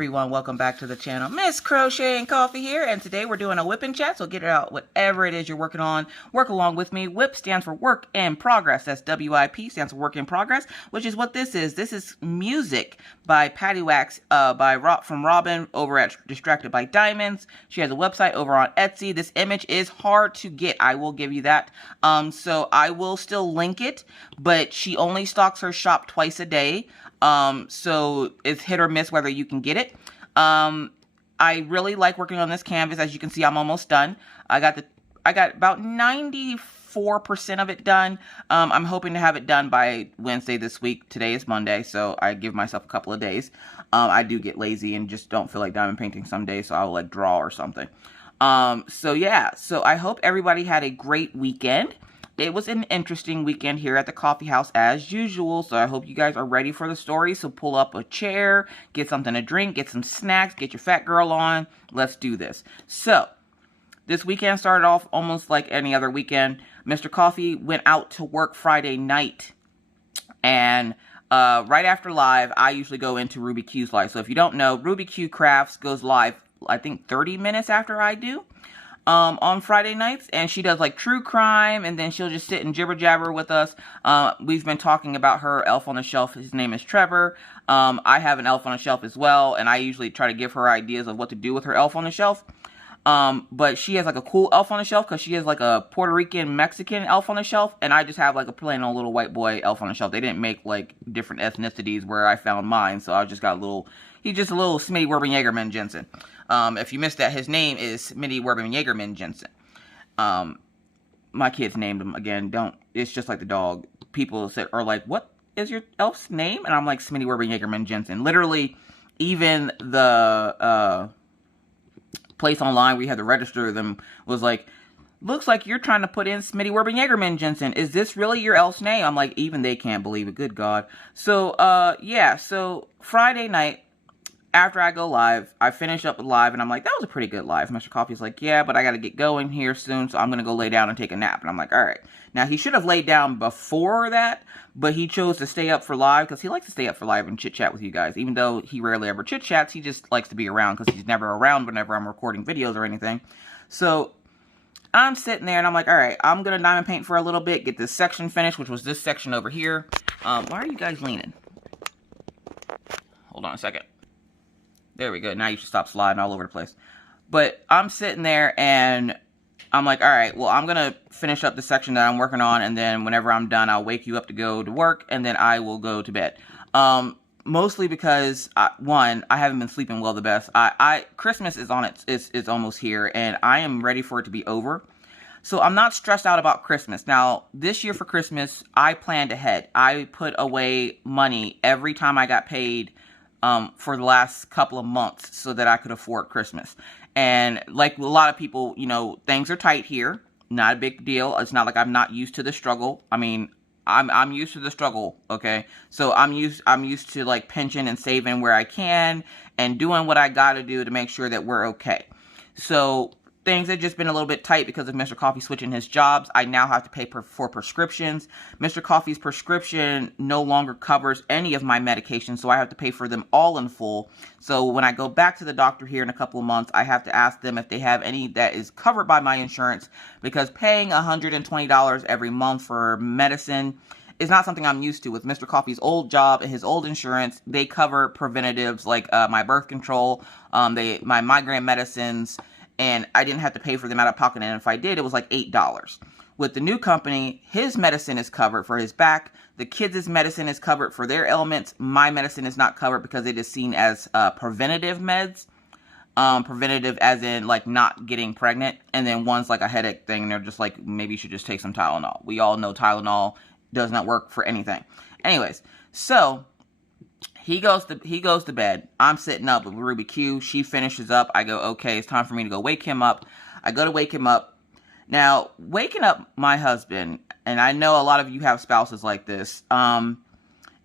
everyone, welcome back to the channel. Miss Crocheting Coffee here, and today we're doing a whip and chat, so get it out whatever it is you're working on. Work along with me. WIP stands for work in progress. That's WIP, stands for work in progress, which is what this is. This is music by Patty Wax from Robin over at Distracted by Diamonds. She has a website over on Etsy. This image is hard to get, I will give you that. So I will still link it, but she only stocks her shop twice a day. So it's hit or miss whether you can get it. I really like working on this canvas. As you can see, I'm almost done. I got about 94% of it done. I'm hoping to have it done by Wednesday this week. Today is Monday, so I give myself a couple of days. I do get lazy and just don't feel like diamond painting some days, so I'll like draw or something. So yeah, so I hope everybody had a great weekend. It was an interesting weekend here at the coffee house as usual, so I hope you guys are ready for the story. So pull up a chair, get something to drink, get some snacks, get your fat girl on. Let's do this. So, this weekend started off almost like any other weekend. Mr. Coffee went out to work Friday night, and right after live, I usually go into Ruby Q's live. So if you don't know, Ruby Q Crafts goes live, I think 30 minutes after I do. On Friday nights, and she does like true crime, and then she'll just sit and jibber jabber with us. We've been talking about her elf on the shelf. His name is Trevor. I have an elf on the shelf as well, and I usually try to give her ideas of what to do with her elf on the shelf. But she has like a cool elf on the shelf because she has like a Puerto Rican Mexican elf on the shelf, and I just have like a plain old little white boy elf on the shelf. They didn't make like different ethnicities where I found mine, so I just got a little. He's just a little Smitty Werben Jaegerman Jensen. If you missed that, his name is Smitty Werben Jaegerman Jensen. My kids named him again. It's just like the dog. People are like, what is your elf's name? And I'm like, Smitty Werben Jaegerman Jensen. Literally, even the place online where you had to register them was like, looks like you're trying to put in Smitty Werben Jaegerman Jensen. Is this really your elf's name? I'm like, even they can't believe it. Good God. So, yeah. So, Friday night, after I go live, I finish up the live, and I'm like, that was a pretty good live. Mr. Coffee's like, yeah, but I got to get going here soon, so I'm going to go lay down and take a nap. And I'm like, all right. Now, he should have laid down before that, but he chose to stay up for live, because he likes to stay up for live and chit-chat with you guys. Even though he rarely ever chit-chats, he just likes to be around, because he's never around whenever I'm recording videos or anything. So, I'm sitting there, and I'm like, all right, I'm going to diamond paint for a little bit, get this section finished, which was this section over here. Why are you guys leaning? Hold on a second. There we go. Now you should stop sliding all over the place. But I'm sitting there and I'm like, all right, well, I'm going to finish up the section that I'm working on. And then whenever I'm done, I'll wake you up to go to work. And then I will go to bed. Mostly because, one, I haven't been sleeping well the best. Christmas is on it's almost here. And I am ready for it to be over. So I'm not stressed out about Christmas. Now, this year for Christmas, I planned ahead. I put away money every time I got paid for the last couple of months so that I could afford Christmas. And like a lot of people, you know, things are tight here. Not a big deal. It's not like I'm not used to the struggle. I mean, I'm used to the struggle, okay? So I'm used to like pinching and saving where I can and doing what I got to do to make sure that we're okay. So things have just been a little bit tight because of Mr. Coffee switching his jobs. I now have to pay for prescriptions. Mr. Coffee's prescription no longer covers any of my medications, so I have to pay for them all in full. So when I go back to the doctor here in a couple of months, I have to ask them if they have any that is covered by my insurance, because paying $120 every month for medicine is not something I'm used to. With Mr. Coffee's old job and his old insurance, they cover preventatives like my birth control, my migraine medicines, and I didn't have to pay for them out of pocket, and if I did, it was like $8. With the new company, his medicine is covered for his back. The kids' medicine is covered for their ailments. My medicine is not covered because it is seen as preventative meds. Preventative as in, like, not getting pregnant. And then one's like a headache thing, and they're just like, maybe you should just take some Tylenol. We all know Tylenol does not work for anything. Anyways, so he goes to bed. I'm sitting up with Ruby Q. She finishes up. I go, okay, it's time for me to go wake him up. I go to wake him up. Now, waking up my husband, and I know a lot of you have spouses like this,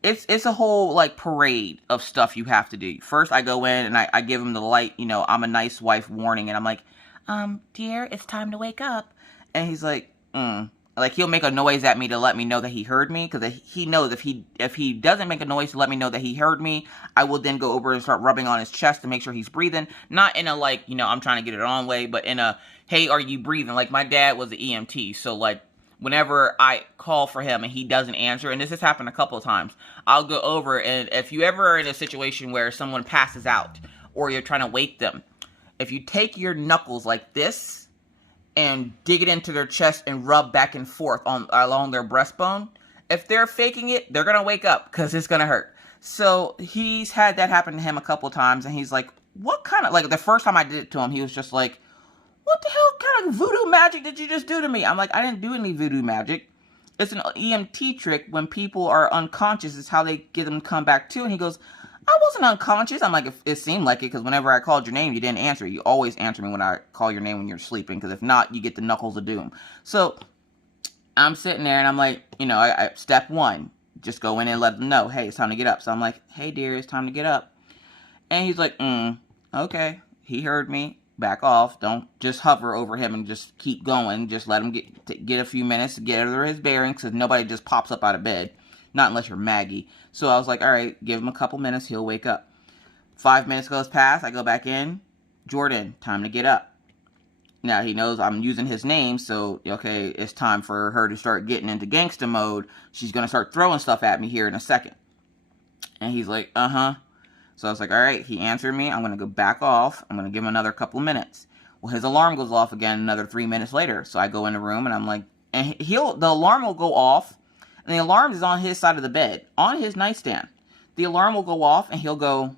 it's a whole, like, parade of stuff you have to do. First, I go in, and I give him the light, you know, I'm a nice wife warning, and I'm like, dear, it's time to wake up. And he's like, like, he'll make a noise at me to let me know that he heard me, because he knows if he doesn't make a noise to let me know that he heard me, I will then go over and start rubbing on his chest to make sure he's breathing. Not in a, like, I'm trying to get it on way, but in a, hey, are you breathing? Like, my dad was an EMT, so, like, whenever I call for him and he doesn't answer, and this has happened a couple of times, I'll go over, and if you ever are in a situation where someone passes out or you're trying to wake them, if you take your knuckles like this and dig it into their chest and rub back and forth along their breastbone, if they're faking it, they're going to wake up because it's going to hurt. So he's had that happen to him a couple of times, and he's like, what kind of, like, the first time I did it to him, he was just like, what the hell kind of voodoo magic did you just do to me? I'm like, I didn't do any voodoo magic. It's an EMT trick. When people are unconscious, it's how they get them to come back to. And he goes, I wasn't unconscious. I'm like, it seemed like it, because whenever I called your name, you didn't answer. You always answer me when I call your name when you're sleeping, because if not, you get the knuckles of doom. So I'm sitting there, and I'm like, step one, just go in and let them know, hey, it's time to get up. So I'm like, hey, dear, it's time to get up. And he's like, okay. He heard me. Back off. Don't just hover over him and just keep going. Just let him get a few minutes to get over his bearings, because nobody just pops up out of bed. Not unless you're Maggie. So I was like, all right, give him a couple minutes. He'll wake up. 5 minutes goes past. I go back in. Jordan, time to get up. Now he knows I'm using his name. So, okay, it's time for her to start getting into gangsta mode. She's going to start throwing stuff at me here in a second. And he's like, uh-huh. So I was like, all right, he answered me. I'm going to go back off. I'm going to give him another couple of minutes. Well, his alarm goes off again another 3 minutes later. So I go in the room, and I'm like, and the alarm will go off. And the alarm is on his side of the bed, on his nightstand. The alarm will go off, and he'll go,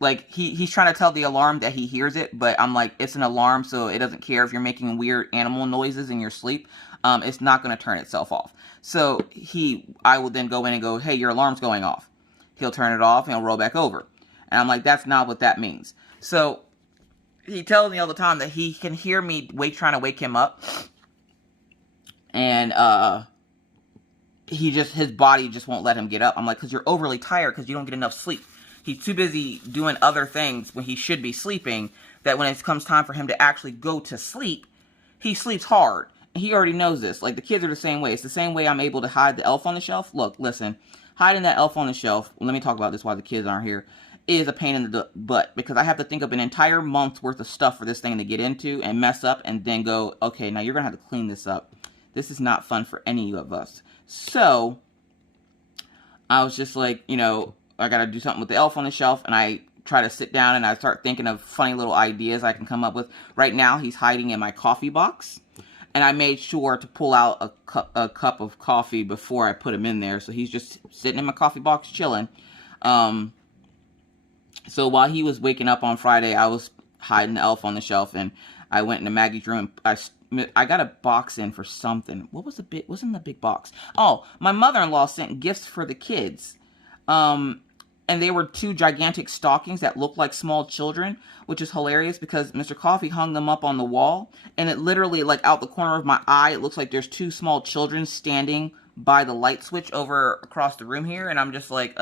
Like, he's trying to tell the alarm that he hears it, but I'm like, it's an alarm, so it doesn't care if you're making weird animal noises in your sleep. It's not going to turn itself off. So I will then go in and go, hey, your alarm's going off. He'll turn it off, and he'll roll back over. And I'm like, that's not what that means. So he tells me all the time that he can hear me trying to wake him up. And his body just won't let him get up. I'm like, because you're overly tired, because you don't get enough sleep. He's too busy doing other things when he should be sleeping, that when it comes time for him to actually go to sleep, he sleeps hard. And he already knows this. Like, the kids are the same way. It's the same way I'm able to hide the elf on the shelf. Look, listen, hiding that elf on the shelf, let me talk about this while the kids aren't here, is a pain in the butt, because I have to think of an entire month's worth of stuff for this thing to get into and mess up, and then go, okay, now you're going to have to clean this up. This is not fun for any of us. So I was just like, I got to do something with the elf on the shelf. And I try to sit down and I start thinking of funny little ideas I can come up with. Right now, he's hiding in my coffee box. And I made sure to pull out a cup of coffee before I put him in there. So he's just sitting in my coffee box chilling. So while he was waking up on Friday, I was hiding the elf on the shelf. And I went into Maggie's room. I got a box in for something. What's in the big box? Oh, my mother-in-law sent gifts for the kids. And they were 2 gigantic stockings that looked like small children, which is hilarious because Mr. Coffee hung them up on the wall. And it literally, like, out the corner of my eye, it looks like there's 2 small children standing by the light switch over across the room here. And I'm just like,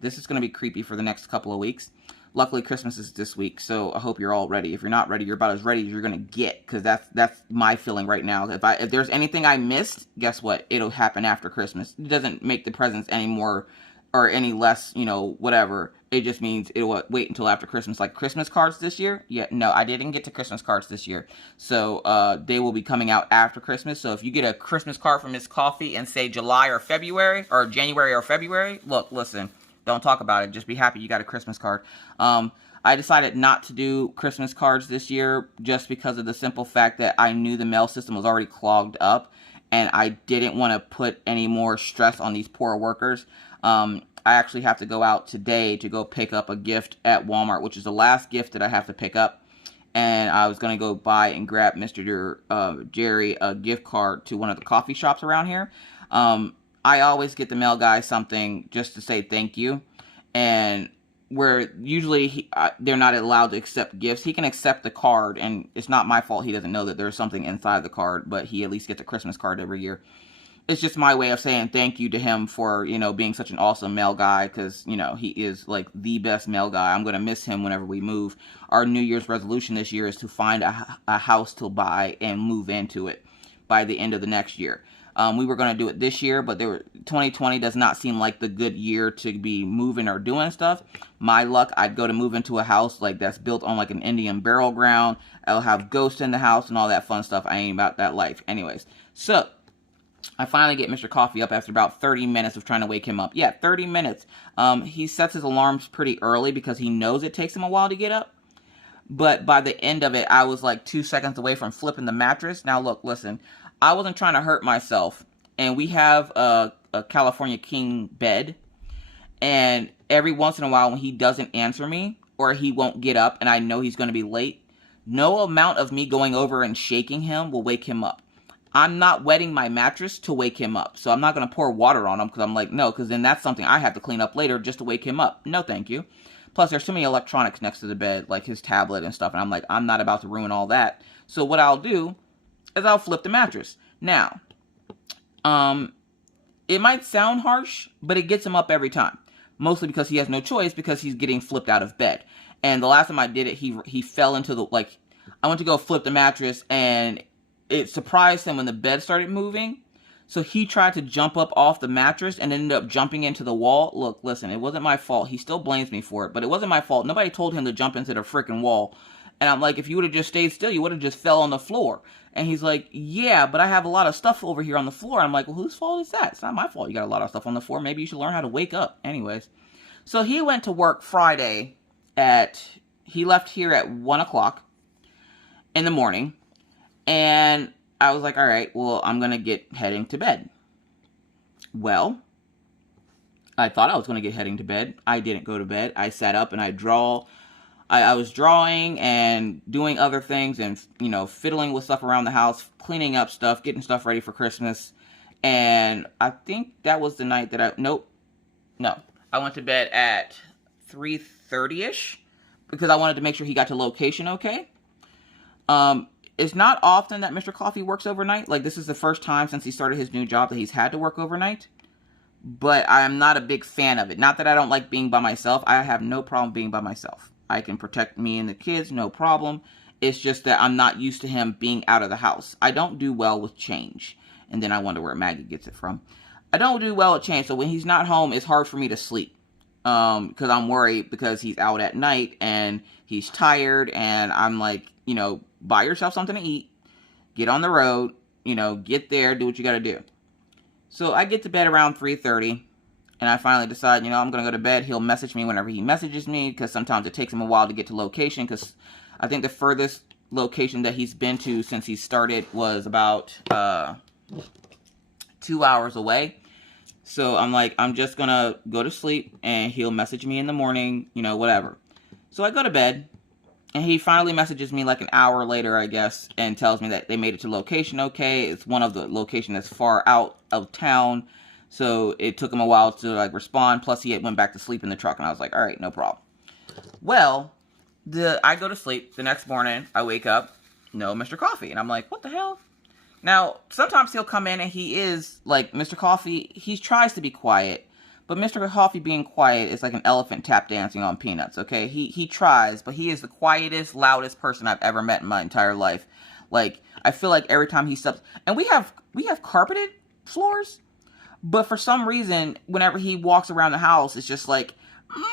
this is going to be creepy for the next couple of weeks. Luckily, Christmas is this week, so I hope you're all ready. If you're not ready, you're about as ready as you're going to get, because that's my feeling right now. If there's anything I missed, guess what? It'll happen after Christmas. It doesn't make the presents any more or any less, whatever. It just means it'll wait until after Christmas. Like Christmas cards this year? Yeah, no, I didn't get to Christmas cards this year. So they will be coming out after Christmas. So if you get a Christmas card from Miss Coffee in, say, July or February, or January or February, look, listen. Don't talk about it. Just be happy you got a Christmas card. I decided not to do Christmas cards this year just because of the simple fact that I knew the mail system was already clogged up. And I didn't want to put any more stress on these poor workers. I actually have to go out today to go pick up a gift at Walmart, which is the last gift that I have to pick up. And I was going to go buy and grab Mr. Jerry a gift card to one of the coffee shops around here. I always get the mail guy something just to say thank you. And where usually they're not allowed to accept gifts, he can accept the card. And it's not my fault he doesn't know that there's something inside the card, but he at least gets a Christmas card every year. it's just my way of saying thank you to him for, you know, being such an awesome male guy, because, you know, he is like the best male guy. I'm going to miss him whenever we move. Our New Year's resolution this year is to find a house to buy and move into it by the end of the next year. We were going to do it this year, but 2020 does not seem like the good year to be moving or doing stuff. My luck, I'd go to move into a house like that's built on like an Indian burial ground. I'll have ghosts in the house and all that fun stuff. I ain't about that life. Anyways, so I finally get Mr. Coffee up after about 30 minutes of trying to wake him up. Yeah, 30 minutes. He sets his alarms pretty early because he knows it takes him a while to get up. But by the end of it, I was like 2 seconds away from flipping the mattress. Now, look, listen. I wasn't trying to hurt myself. And we have a California king bed. And every once in a while when he doesn't answer me or he won't get up and I know he's going to be late, no amount of me going over and shaking him will wake him up. I'm not wetting my mattress to wake him up. So I'm not going to pour water on him because I'm like, no, because then that's something I have to clean up later just to wake him up. No, thank you. Plus, there's too many electronics next to the bed, like his tablet and stuff. And I'm like, I'm not about to ruin all that. So what I'll do is I'll flip the mattress. Now, it might sound harsh, but it gets him up every time. Mostly because he has no choice because he's getting flipped out of bed. And the last time I did it, he fell into the, like, I went to go flip the mattress and it surprised him when the bed started moving. So he tried to jump up off the mattress and ended up jumping into the wall. Look, listen, it wasn't my fault. He still blames me for it, but it wasn't my fault. Nobody told him to jump into the freaking wall. And I'm like, if you would have just stayed still, you would have just fell on the floor. And he's like, yeah, but I have a lot of stuff over here on the floor. I'm like, well, whose fault is that? It's not my fault. You got a lot of stuff on the floor. Maybe you should learn how to wake up. Anyways. So he went to work Friday he left here at 1 o'clock in the morning. And I was like, all right, well, I'm going to get heading to bed. Well, I thought I was going to get heading to bed. I didn't go to bed. I sat up and I was drawing and doing other things and, you know, fiddling with stuff around the house, cleaning up stuff, getting stuff ready for Christmas. And I think that was the night that no. I went to bed at 3:30ish because I wanted to make sure he got to location okay. It's not often that Mr. Coffee works overnight. Like, this is the first time since he started his new job that he's had to work overnight. But I am not a big fan of it. Not that I don't like being by myself. I have no problem being by myself. I can protect me and the kids, no problem. It's just that I'm not used to him being out of the house. I don't do well with change. And then I wonder where Maggie gets it from. I don't do well with change. So when he's not home, it's hard for me to sleep. Because I'm worried because he's out at night and he's tired. And I'm like, you know, buy yourself something to eat. Get on the road. You know, get there. Do what you got to do. So I get to bed around 3:30. And I finally decide, you know, I'm going to go to bed. He'll message me whenever he messages me. Because sometimes it takes him a while to get to location. Because I think the furthest location that he's been to since he started was about 2 hours away. So I'm like, I'm just going to go to sleep. And he'll message me in the morning, you know, whatever. So I go to bed. And he finally messages me like an hour later, I guess. And tells me that they made it to location okay. It's one of the location that's far out of town. So it took him a while to like respond. Plus he went back to sleep in the truck. And I was like, all right, no problem. Well, I go to sleep. The next morning, I wake up. No Mr. Coffee. And I'm like, what the hell? Now, sometimes he'll come in and he is like, Mr. Coffee, he tries to be quiet. But Mr. Coffee being quiet is like an elephant tap dancing on peanuts, okay? He tries, but he is the quietest, loudest person I've ever met in my entire life. Like, I feel like every time he steps... And we have carpeted floors. But for some reason, whenever he walks around the house, it's just like, murder!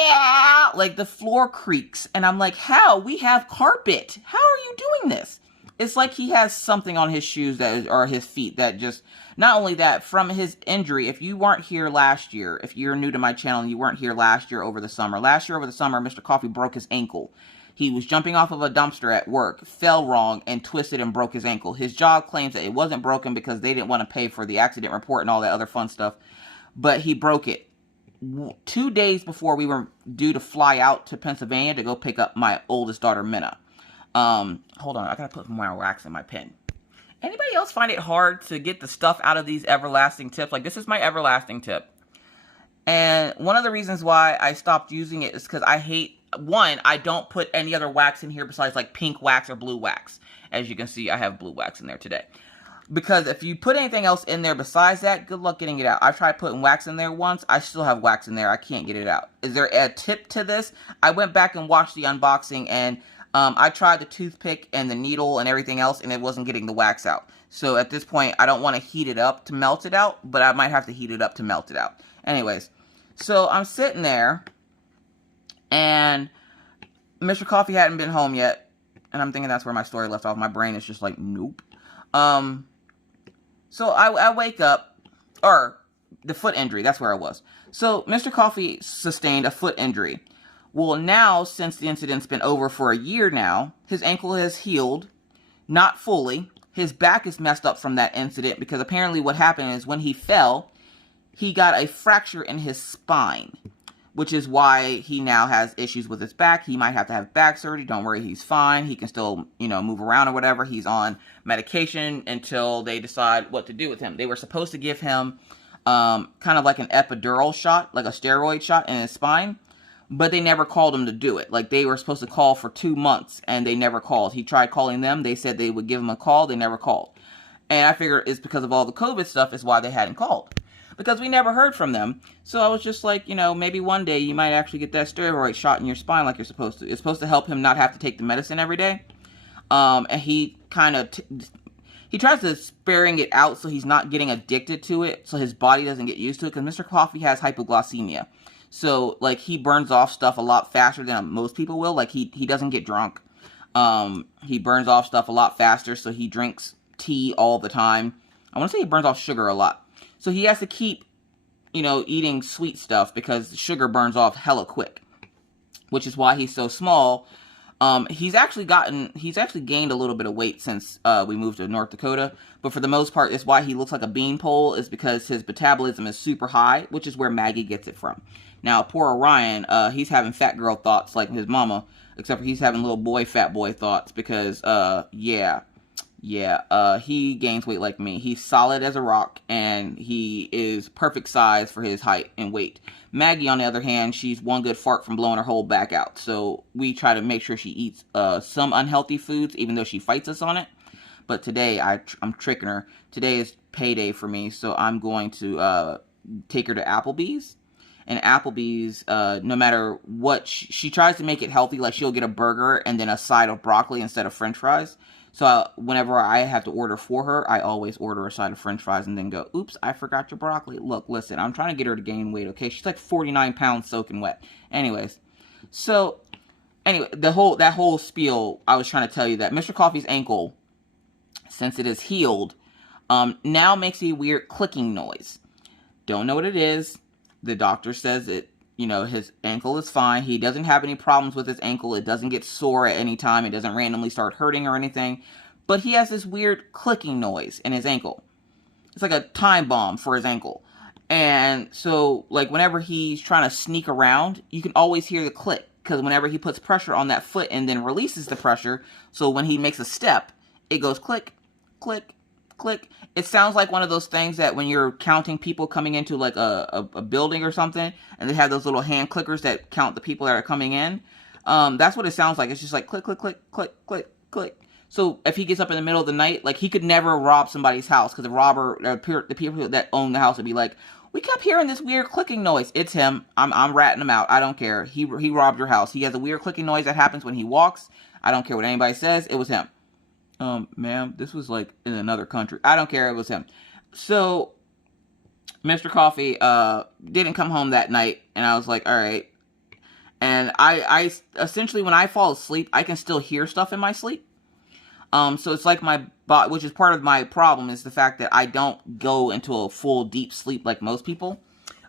Yeah! Like, the floor creaks. And I'm like, how? We have carpet. How are you doing this? It's like he has something on his shoes or his feet that just... Not only that, from his injury, if you weren't here last year, if you're new to my channel and you weren't here last year over the summer, Mr. Coffee broke his ankle. He was jumping off of a dumpster at work, fell wrong, and twisted and broke his ankle. His job claims that it wasn't broken because they didn't want to pay for the accident report and all that other fun stuff. But he broke it 2 days before we were due to fly out to Pennsylvania to go pick up my oldest daughter, Minna. Hold on, I gotta put more wax in my pen. Anybody else find it hard to get the stuff out of these everlasting tips? Like, this is my everlasting tip. And one of the reasons why I stopped using it is because I hate... One, I don't put any other wax in here besides like pink wax or blue wax. As you can see, I have blue wax in there today. Because if you put anything else in there besides that, good luck getting it out. I've tried putting wax in there once. I still have wax in there. I can't get it out. Is there a tip to this? I went back and watched the unboxing, and I tried the toothpick and the needle and everything else, and it wasn't getting the wax out. So at this point, I don't want to heat it up to melt it out, but I might have to heat it up to melt it out. Anyways, so I'm sitting there, and Mr. Coffee hadn't been home yet, and I'm thinking that's where my story left off. My brain is just like, nope. So I wake up, or the foot injury, that's where I was. So Mr. Coffee sustained a foot injury. Well, now, since the incident's been over for a year now, his ankle has healed, not fully. His back is messed up from that incident because apparently what happened is when he fell, he got a fracture in his spine, which is why he now has issues with his back. He might have to have back surgery. Don't worry, he's fine. He can still, move around or whatever. He's on medication until they decide what to do with him. They were supposed to give him kind of like an epidural shot, like a steroid shot in his spine, but they never called him to do it. Like, they were supposed to call for 2 months, and they never called. He tried calling them. They said they would give him a call. They never called. And I figure it's because of all the COVID stuff is why they hadn't called. Because we never heard from them. So I was just like, maybe one day you might actually get that steroid shot in your spine like you're supposed to. It's supposed to help him not have to take the medicine every day. And he kind of, he tries to sparing it out so he's not getting addicted to it, so his body doesn't get used to it, because Mr. Coffee has hypoglycemia. So, like, he burns off stuff a lot faster than most people will. Like, he doesn't get drunk. He burns off stuff a lot faster, so he drinks tea all the time. I want to say he burns off sugar a lot. So he has to keep, eating sweet stuff because sugar burns off hella quick, which is why he's so small. He's actually gained a little bit of weight since we moved to North Dakota, but for the most part, it's why he looks like a beanpole, is because his metabolism is super high, which is where Maggie gets it from. Now, poor Orion, he's having fat girl thoughts like his mama, except for he's having little boy, fat boy thoughts because, he gains weight like me. He's solid as a rock, and he is perfect size for his height and weight. Maggie, on the other hand, she's one good fart from blowing her whole back out. So we try to make sure she eats some unhealthy foods, even though she fights us on it. But today, I'm tricking her. Today is payday for me, so I'm going to take her to Applebee's. And Applebee's, no matter what, she tries to make it healthy. Like, she'll get a burger and then a side of broccoli instead of french fries. So whenever I have to order for her, I always order a side of french fries and then go, oops, I forgot your broccoli. Look, listen, I'm trying to get her to gain weight, okay? She's like 49 pounds soaking wet. Anyways, that whole spiel, I was trying to tell you that Mr. Coffee's ankle, since it is healed, now makes a weird clicking noise. Don't know what it is. The doctor says his ankle is fine. He doesn't have any problems with his ankle. It doesn't get sore at any time. It doesn't randomly start hurting or anything. But he has this weird clicking noise in his ankle. It's like a time bomb for his ankle. And so, like, whenever he's trying to sneak around, you can always hear the click. Because whenever he puts pressure on that foot and then releases the pressure, so when he makes a step, it goes click, click, click. It sounds like one of those things that when you're counting people coming into like a building or something, and they have those little hand clickers that count the people that are coming in. That's what it sounds like. It's just like click, click, click, click, click, click. So if he gets up in the middle of the night, like, he could never rob somebody's house, because the people that own the house would be like, we kept hearing this weird clicking noise. It's him. I'm ratting him out. I don't care. He robbed your house. He has a weird clicking noise that happens when he walks. I don't care what anybody says. It was him. Ma'am, this was like in another country. I don't care. It was him. So Mr. Coffee didn't come home that night, and I was like, all right. And I essentially, when I fall asleep, I can still hear stuff in my sleep. So it's like my body, which is part of my problem, is the fact that I don't go into a full deep sleep like most people.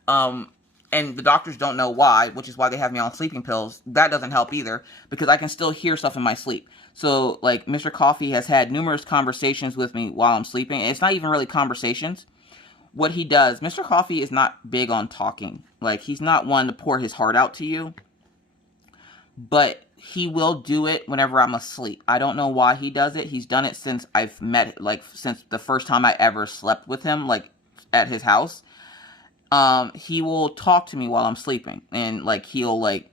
And the doctors don't know why, which is why they have me on sleeping pills. That doesn't help either, because I can still hear stuff in my sleep. So, like, Mr. Coffee has had numerous conversations with me while I'm sleeping. And it's not even really conversations. What he does, Mr. Coffee is not big on talking. Like, he's not one to pour his heart out to you. But he will do it whenever I'm asleep. I don't know why he does it. He's done it since I've met, like, since the first time I ever slept with him, like, at his house. He will talk to me while I'm sleeping. And, like, he'll, like,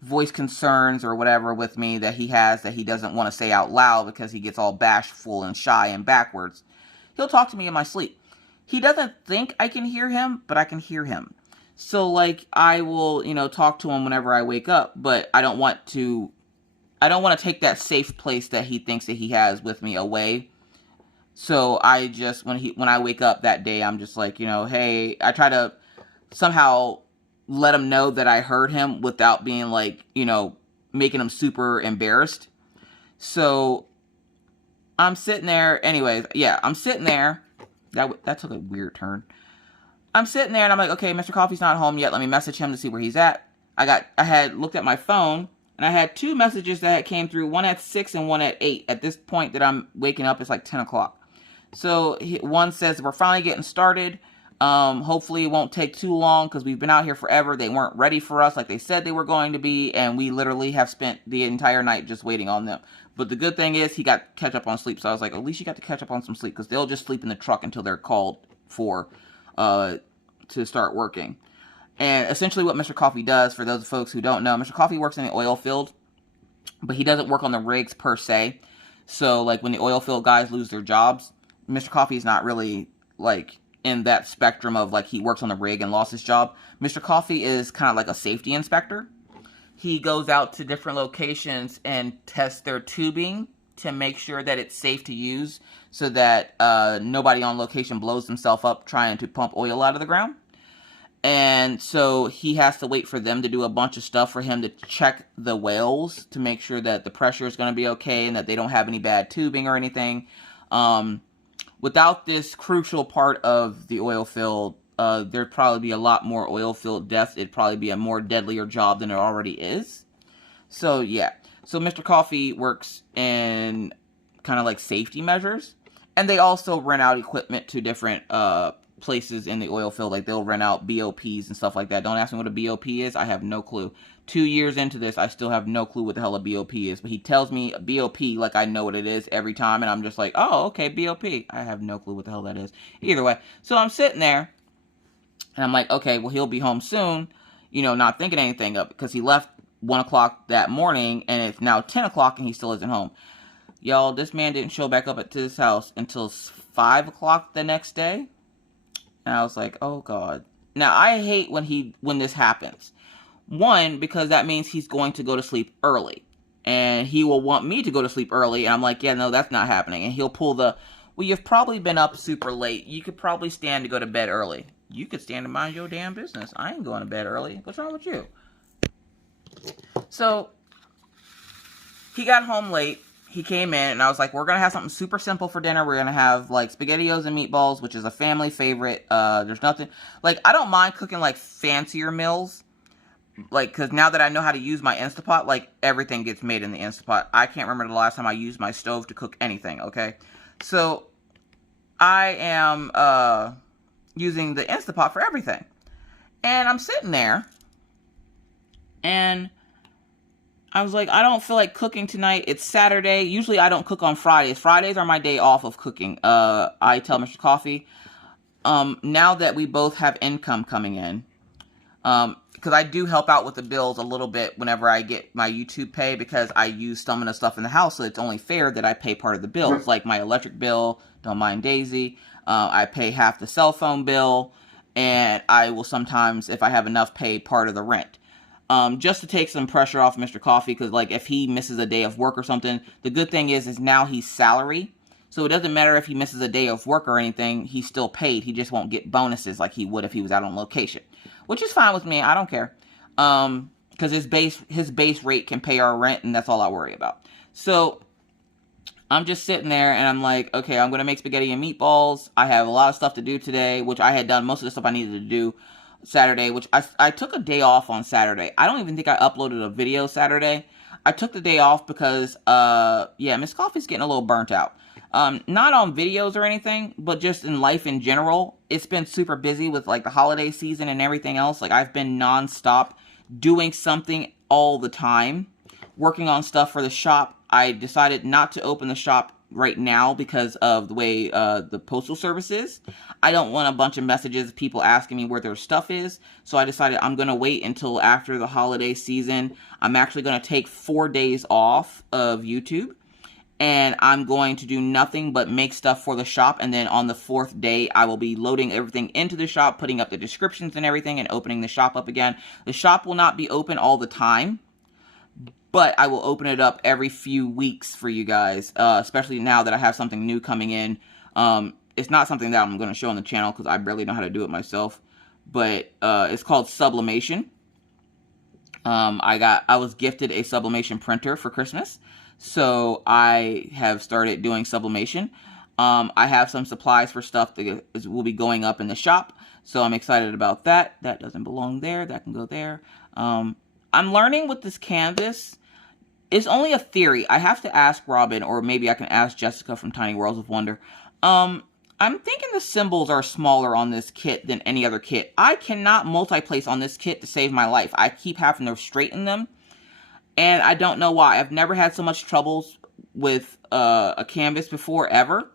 voice concerns or whatever with me that he has that he doesn't want to say out loud because he gets all bashful and shy and backwards, he'll talk to me in my sleep. He doesn't think I can hear him, but I can hear him. So, like, I will, you know, talk to him whenever I wake up, but I don't want to take that safe place that he thinks that he has with me away. So I just, when I wake up that day, I'm just like, you know, hey, I try to somehow let him know that I heard him without being like, you know, making him super embarrassed. So I'm sitting there, anyways, yeah, I'm sitting there. That took a weird turn. I'm sitting there and I'm like, okay, Mr. Coffee's not home yet. Let me message him to see where he's at. I had looked at my phone and I had 2 messages that came through, one at 6 and one at 8. At this point that I'm waking up, it's like 10 o'clock. So one says, we're finally getting started. Hopefully it won't take too long because we've been out here forever. They weren't ready for us like they said they were going to be. And we literally have spent the entire night just waiting on them. But the good thing is he got to catch up on sleep. So I was like, at least you got to catch up on some sleep because they'll just sleep in the truck until they're called for to start working. And essentially what Mr. Coffee does, for those folks who don't know, Mr. Coffee works in the oil field, but he doesn't work on the rigs per se. So like when the oil field guys lose their jobs, Mr. Coffee is not really like in that spectrum of like he works on the rig and lost his job. Mr. Coffee is kind of like a safety inspector. He goes out to different locations and tests their tubing to make sure that it's safe to use so that nobody on location blows himself up trying to pump oil out of the ground. And so he has to wait for them to do a bunch of stuff for him to check the wells to make sure that the pressure is going to be okay and that they don't have any bad tubing or anything. Without this crucial part of the oil field, there'd probably be a lot more oil field deaths. It'd probably be a more deadlier job than it already is. So, yeah. So, Mr. Coffee works in kind of like safety measures. And they also rent out equipment to different places in the oil field. Like, they'll rent out BOPs and stuff like that. Don't ask me what a BOP is. I have no clue. 2 years into this, I still have no clue what the hell a BOP is. But he tells me a BOP like I know what it is every time. And I'm just like, oh, okay, BOP. I have no clue what the hell that is. Either way. So I'm sitting there. And I'm like, okay, well, he'll be home soon. You know, not thinking anything of it. Because he left 1 o'clock that morning. And it's now 10 o'clock and he still isn't home. Y'all, this man didn't show back up at this house until 5 o'clock the next day. And I was like, oh, God. Now, I hate when this happens. One, because that means he's going to go to sleep early. And he will want me to go to sleep early. And I'm like, yeah, no, that's not happening. And he'll pull the, well, you've probably been up super late. You could probably stand to go to bed early. You could stand to mind your damn business. I ain't going to bed early. What's wrong with you? So, he got home late. He came in and I was like, we're going to have something super simple for dinner. We're going to have like SpaghettiOs and meatballs, which is a family favorite. There's nothing, like, I don't mind cooking like fancier meals. Like, because now that I know how to use my Instapot, like, everything gets made in the Instapot. I can't remember the last time I used my stove to cook anything, okay? So, I am using the Instapot for everything. And I'm sitting there, and I was like, I don't feel like cooking tonight. It's Saturday. Usually I don't cook on Fridays. Fridays are my day off of cooking. I tell Mr. Coffee, now that we both have income coming in, because I do help out with the bills a little bit whenever I get my YouTube pay, because I use some of the stuff in the house, so it's only fair that I pay part of the bills, like my electric bill, don't mind Daisy, I pay half the cell phone bill, and I will sometimes, if I have enough, pay part of the rent. Just to take some pressure off Mr. Coffee, because like if he misses a day of work or something, the good thing is now he's salary, so it doesn't matter if he misses a day of work or anything, he's still paid. He just won't get bonuses like he would if he was out on location. Which is fine with me. I don't care. Because his base rate can pay our rent, and that's all I worry about. So, I'm just sitting there, and I'm like, okay, I'm going to make spaghetti and meatballs. I have a lot of stuff to do today, which I had done most of the stuff I needed to do Saturday, which I took a day off on Saturday. I don't even think I uploaded a video Saturday. I took the day off because, yeah, Miss Coffee's getting a little burnt out. Not on videos or anything, but just in life in general. It's been super busy with like the holiday season and everything else. Like I've been nonstop doing something all the time, working on stuff for the shop. I decided not to open the shop right now because of the way the postal service is. I don't want a bunch of messages, people asking me where their stuff is. So I decided I'm going to wait until after the holiday season. I'm actually going to take 4 days off of YouTube. And I'm going to do nothing but make stuff for the shop. And then on the 4th day, I will be loading everything into the shop, putting up the descriptions and everything, and opening the shop up again. The shop will not be open all the time, but I will open it up every few weeks for you guys, especially now that I have something new coming in. It's not something that I'm going to show on the channel because I barely know how to do it myself, but it's called sublimation. I was gifted a sublimation printer for Christmas, so I have started doing sublimation. I have some supplies for stuff that will be going up in the shop, so I'm excited about that. That doesn't belong there. That can go there. I'm learning with this canvas. It's only a theory. I have to ask Robin, or maybe I can ask Jessica from Tiny Worlds of Wonder. I'm thinking the symbols are smaller on this kit than any other kit. I cannot multi-place on this kit to save my life. I keep having to straighten them, and I don't know why. I've never had so much troubles with a canvas before, ever.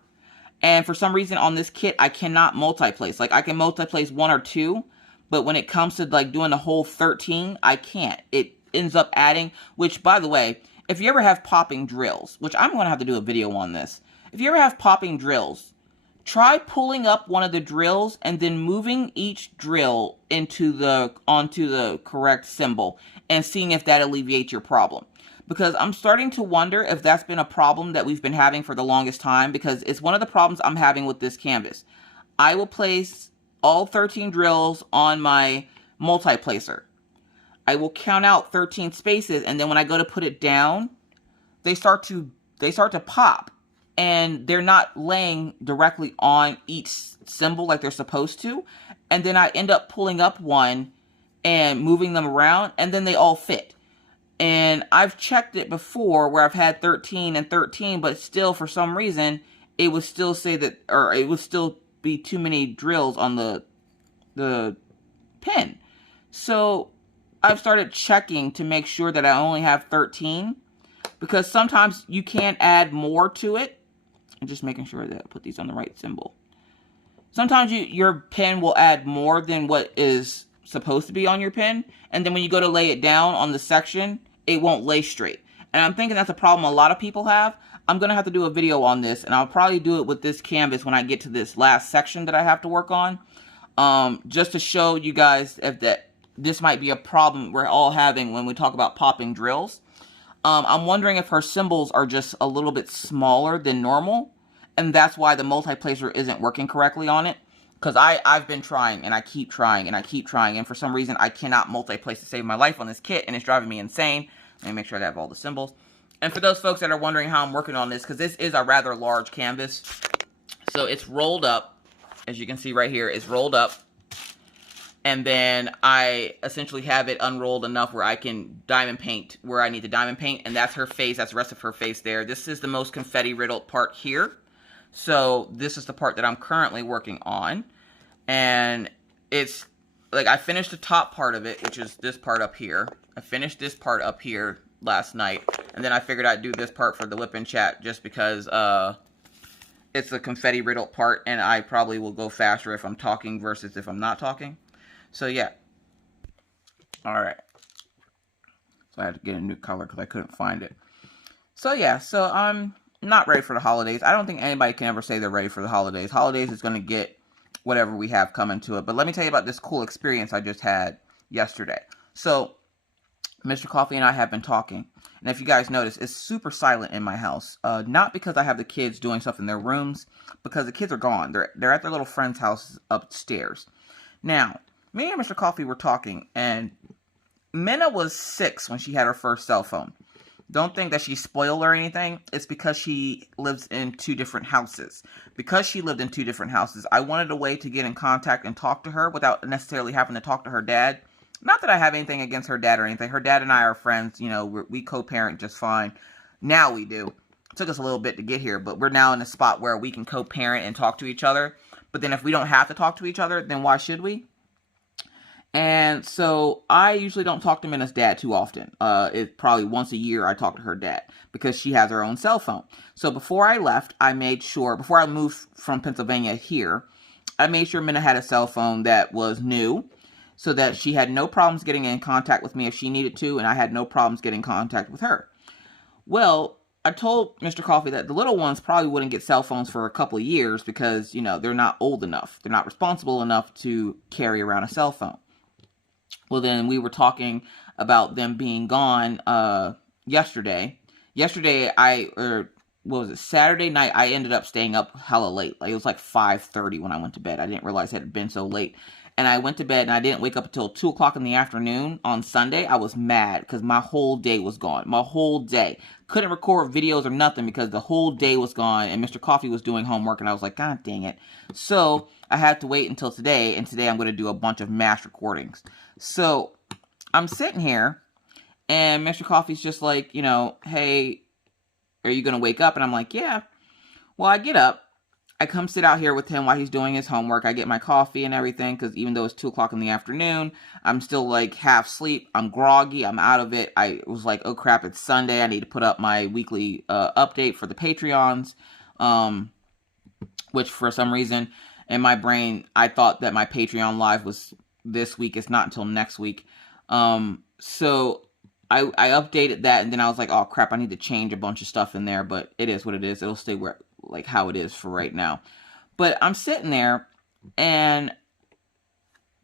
And for some reason on this kit, I cannot multi-place. Like, I can multi-place 1 or 2, but when it comes to, like, doing the whole 13, I can't. It ends up adding, which, by the way, if you ever have popping drills, which I'm going to have to do a video on this. If you ever have popping drills, try pulling up one of the drills and then moving each drill onto the correct symbol and seeing if that alleviates your problem. Because I'm starting to wonder if that's been a problem that we've been having for the longest time, because it's one of the problems I'm having with this canvas. I will place all 13 drills on my multi-placer. I will count out 13 spaces, and then when I go to put it down, they start to pop. And they're not laying directly on each symbol like they're supposed to. And then I end up pulling up one and moving them around, and then they all fit. And I've checked it before where I've had 13 and 13, but still, for some reason, it would still say that, or it would still be too many drills on the pin. So I've started checking to make sure that I only have 13, because sometimes you can't add more to it. And just making sure that I put these on the right symbol. Sometimes your pen will add more than what is supposed to be on your pen, and then when you go to lay it down on the section, it won't lay straight. And I'm thinking that's a problem a lot of people have. I'm going to have to do a video on this, and I'll probably do it with this canvas when I get to this last section that I have to work on, just to show you guys if this might be a problem we're all having when we talk about popping drills. I'm wondering if her symbols are just a little bit smaller than normal, and that's why the multi-placer isn't working correctly on it. Because I've been trying, and I keep trying, and I keep trying, and for some reason I cannot multi-place to save my life on this kit, and it's driving me insane. Let me make sure I have all the symbols. And for those folks that are wondering how I'm working on this, because this is a rather large canvas, so it's rolled up. As you can see right here, it's rolled up. And then I essentially have it unrolled enough where I can diamond paint where I need to diamond paint. And that's her face. That's the rest of her face there. This is the most confetti riddled part here. So this is the part that I'm currently working on. And it's like I finished the top part of it, which is this part up here. I finished this part up here last night. And then I figured I'd do this part for the whip and chat just because it's a confetti riddled part. And I probably will go faster if I'm talking versus if I'm not talking. So, yeah. Alright. So, I had to get a new color because I couldn't find it. So, yeah. So, I'm not ready for the holidays. I don't think anybody can ever say they're ready for the holidays. Holidays is going to get whatever we have coming to it. But let me tell you about this cool experience I just had yesterday. So, Mr. Coffee and I have been talking. And if you guys notice, it's super silent in my house. Not because I have the kids doing stuff in their rooms. Because the kids are gone. They're at their little friend's house upstairs. Now, me and Mr. Coffee were talking, and Minna was 6 when she had her first cell phone. Don't think that she's spoiled or anything. It's because she lives in 2 different houses. Because she lived in 2 different houses, I wanted a way to get in contact and talk to her without necessarily having to talk to her dad. Not that I have anything against her dad or anything. Her dad and I are friends. You know, we co-parent just fine. Now we do. It took us a little bit to get here, but we're now in a spot where we can co-parent and talk to each other. But then if we don't have to talk to each other, then why should we? And so I usually don't talk to Minna's dad too often. It's probably once a year I talk to her dad because she has her own cell phone. So before I left, I made sure, before I moved from Pennsylvania here, I made sure Minna had a cell phone that was new so that she had no problems getting in contact with me if she needed to, and I had no problems getting in contact with her. Well, I told Mr. Coffee that the little ones probably wouldn't get cell phones for a couple of years because, you know, they're not old enough. They're not responsible enough to carry around a cell phone. Well, then we were talking about them being gone yesterday. Yesterday, what was it, Saturday night, I ended up staying up hella late. Like, it was like 5:30 when I went to bed. I didn't realize it had been so late. And I went to bed and I didn't wake up until 2 o'clock in the afternoon on Sunday. I was mad because my whole day was gone. My whole day. Couldn't record videos or nothing because the whole day was gone and Mr. Coffee was doing homework and I was like, God dang it. So I had to wait until today, and today I'm going to do a bunch of mass recordings. So I'm sitting here and Mr. Coffee's just like, you know, hey, are you going to wake up? And I'm like, yeah. Well, I get up. I come sit out here with him while he's doing his homework. I get my coffee and everything because even though it's 2 o'clock in the afternoon, I'm still like half asleep. I'm groggy. I'm out of it. I was like, oh crap, it's Sunday. I need to put up my weekly update for the Patreons, which for some reason in my brain, I thought that my Patreon live was this week. It's not until next week. So I updated that, and then I was like, oh crap, I need to change a bunch of stuff in there, but it is what it is. It'll stay where, like, how it is for right now. But I'm sitting there, and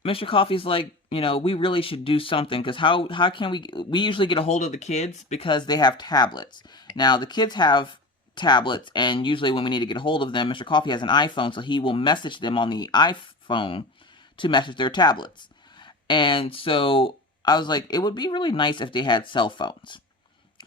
Mr. Coffee's like, you know, we really should do something, because how can we usually get a hold of the kids because they have tablets. Now, the kids have tablets, and usually when we need to get a hold of them, Mr. Coffee has an iPhone, so he will message them on the iPhone to message their tablets. And so I was like, it would be really nice if they had cell phones.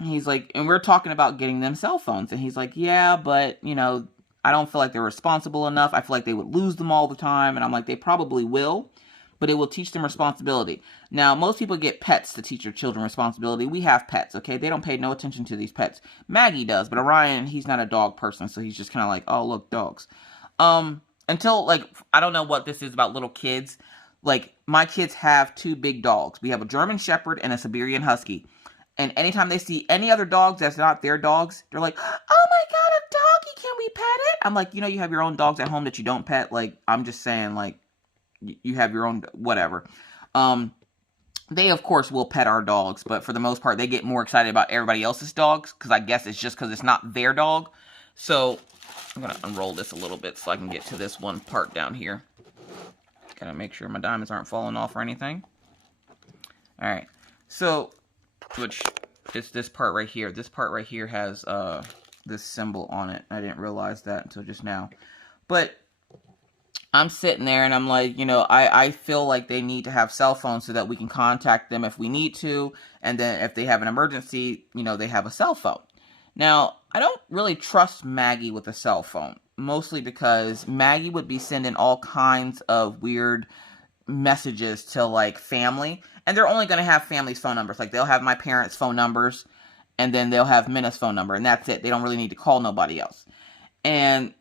And he's like, and we're talking about getting them cell phones. And he's like, yeah, but, you know, I don't feel like they're responsible enough. I feel like they would lose them all the time. And I'm like, they probably will, but it will teach them responsibility. Now, most people get pets to teach their children responsibility. We have pets, okay? They don't pay no attention to these pets. Maggie does, but Orion, he's not a dog person, so he's just kind of like, oh, look, dogs. Until, like, I don't know what this is about little kids. Like, my kids have 2 big dogs. We have a German Shepherd and a Siberian Husky. And anytime they see any other dogs that's not their dogs, they're like, oh my God, a doggy, can we pet it? I'm like, you know, you have your own dogs at home that you don't pet. Like, I'm just saying, like, you have your own, whatever. They, of course, will pet our dogs, but for the most part, they get more excited about everybody else's dogs, because I guess it's just because it's not their dog. So, I'm going to unroll this a little bit so I can get to this one part down here. Gotta make sure my diamonds aren't falling off or anything. Alright, so, which is this part right here. This part right here has this symbol on it. I didn't realize that until just now. But I'm sitting there and I'm like, you know, I feel like they need to have cell phones so that we can contact them if we need to. And then if they have an emergency, you know, they have a cell phone. Now, I don't really trust Maggie with a cell phone. Mostly because Maggie would be sending all kinds of weird messages to, like, family. And they're only going to have family's phone numbers. Like, they'll have my parents' phone numbers. And then they'll have Minna's phone number. And that's it. They don't really need to call nobody else. And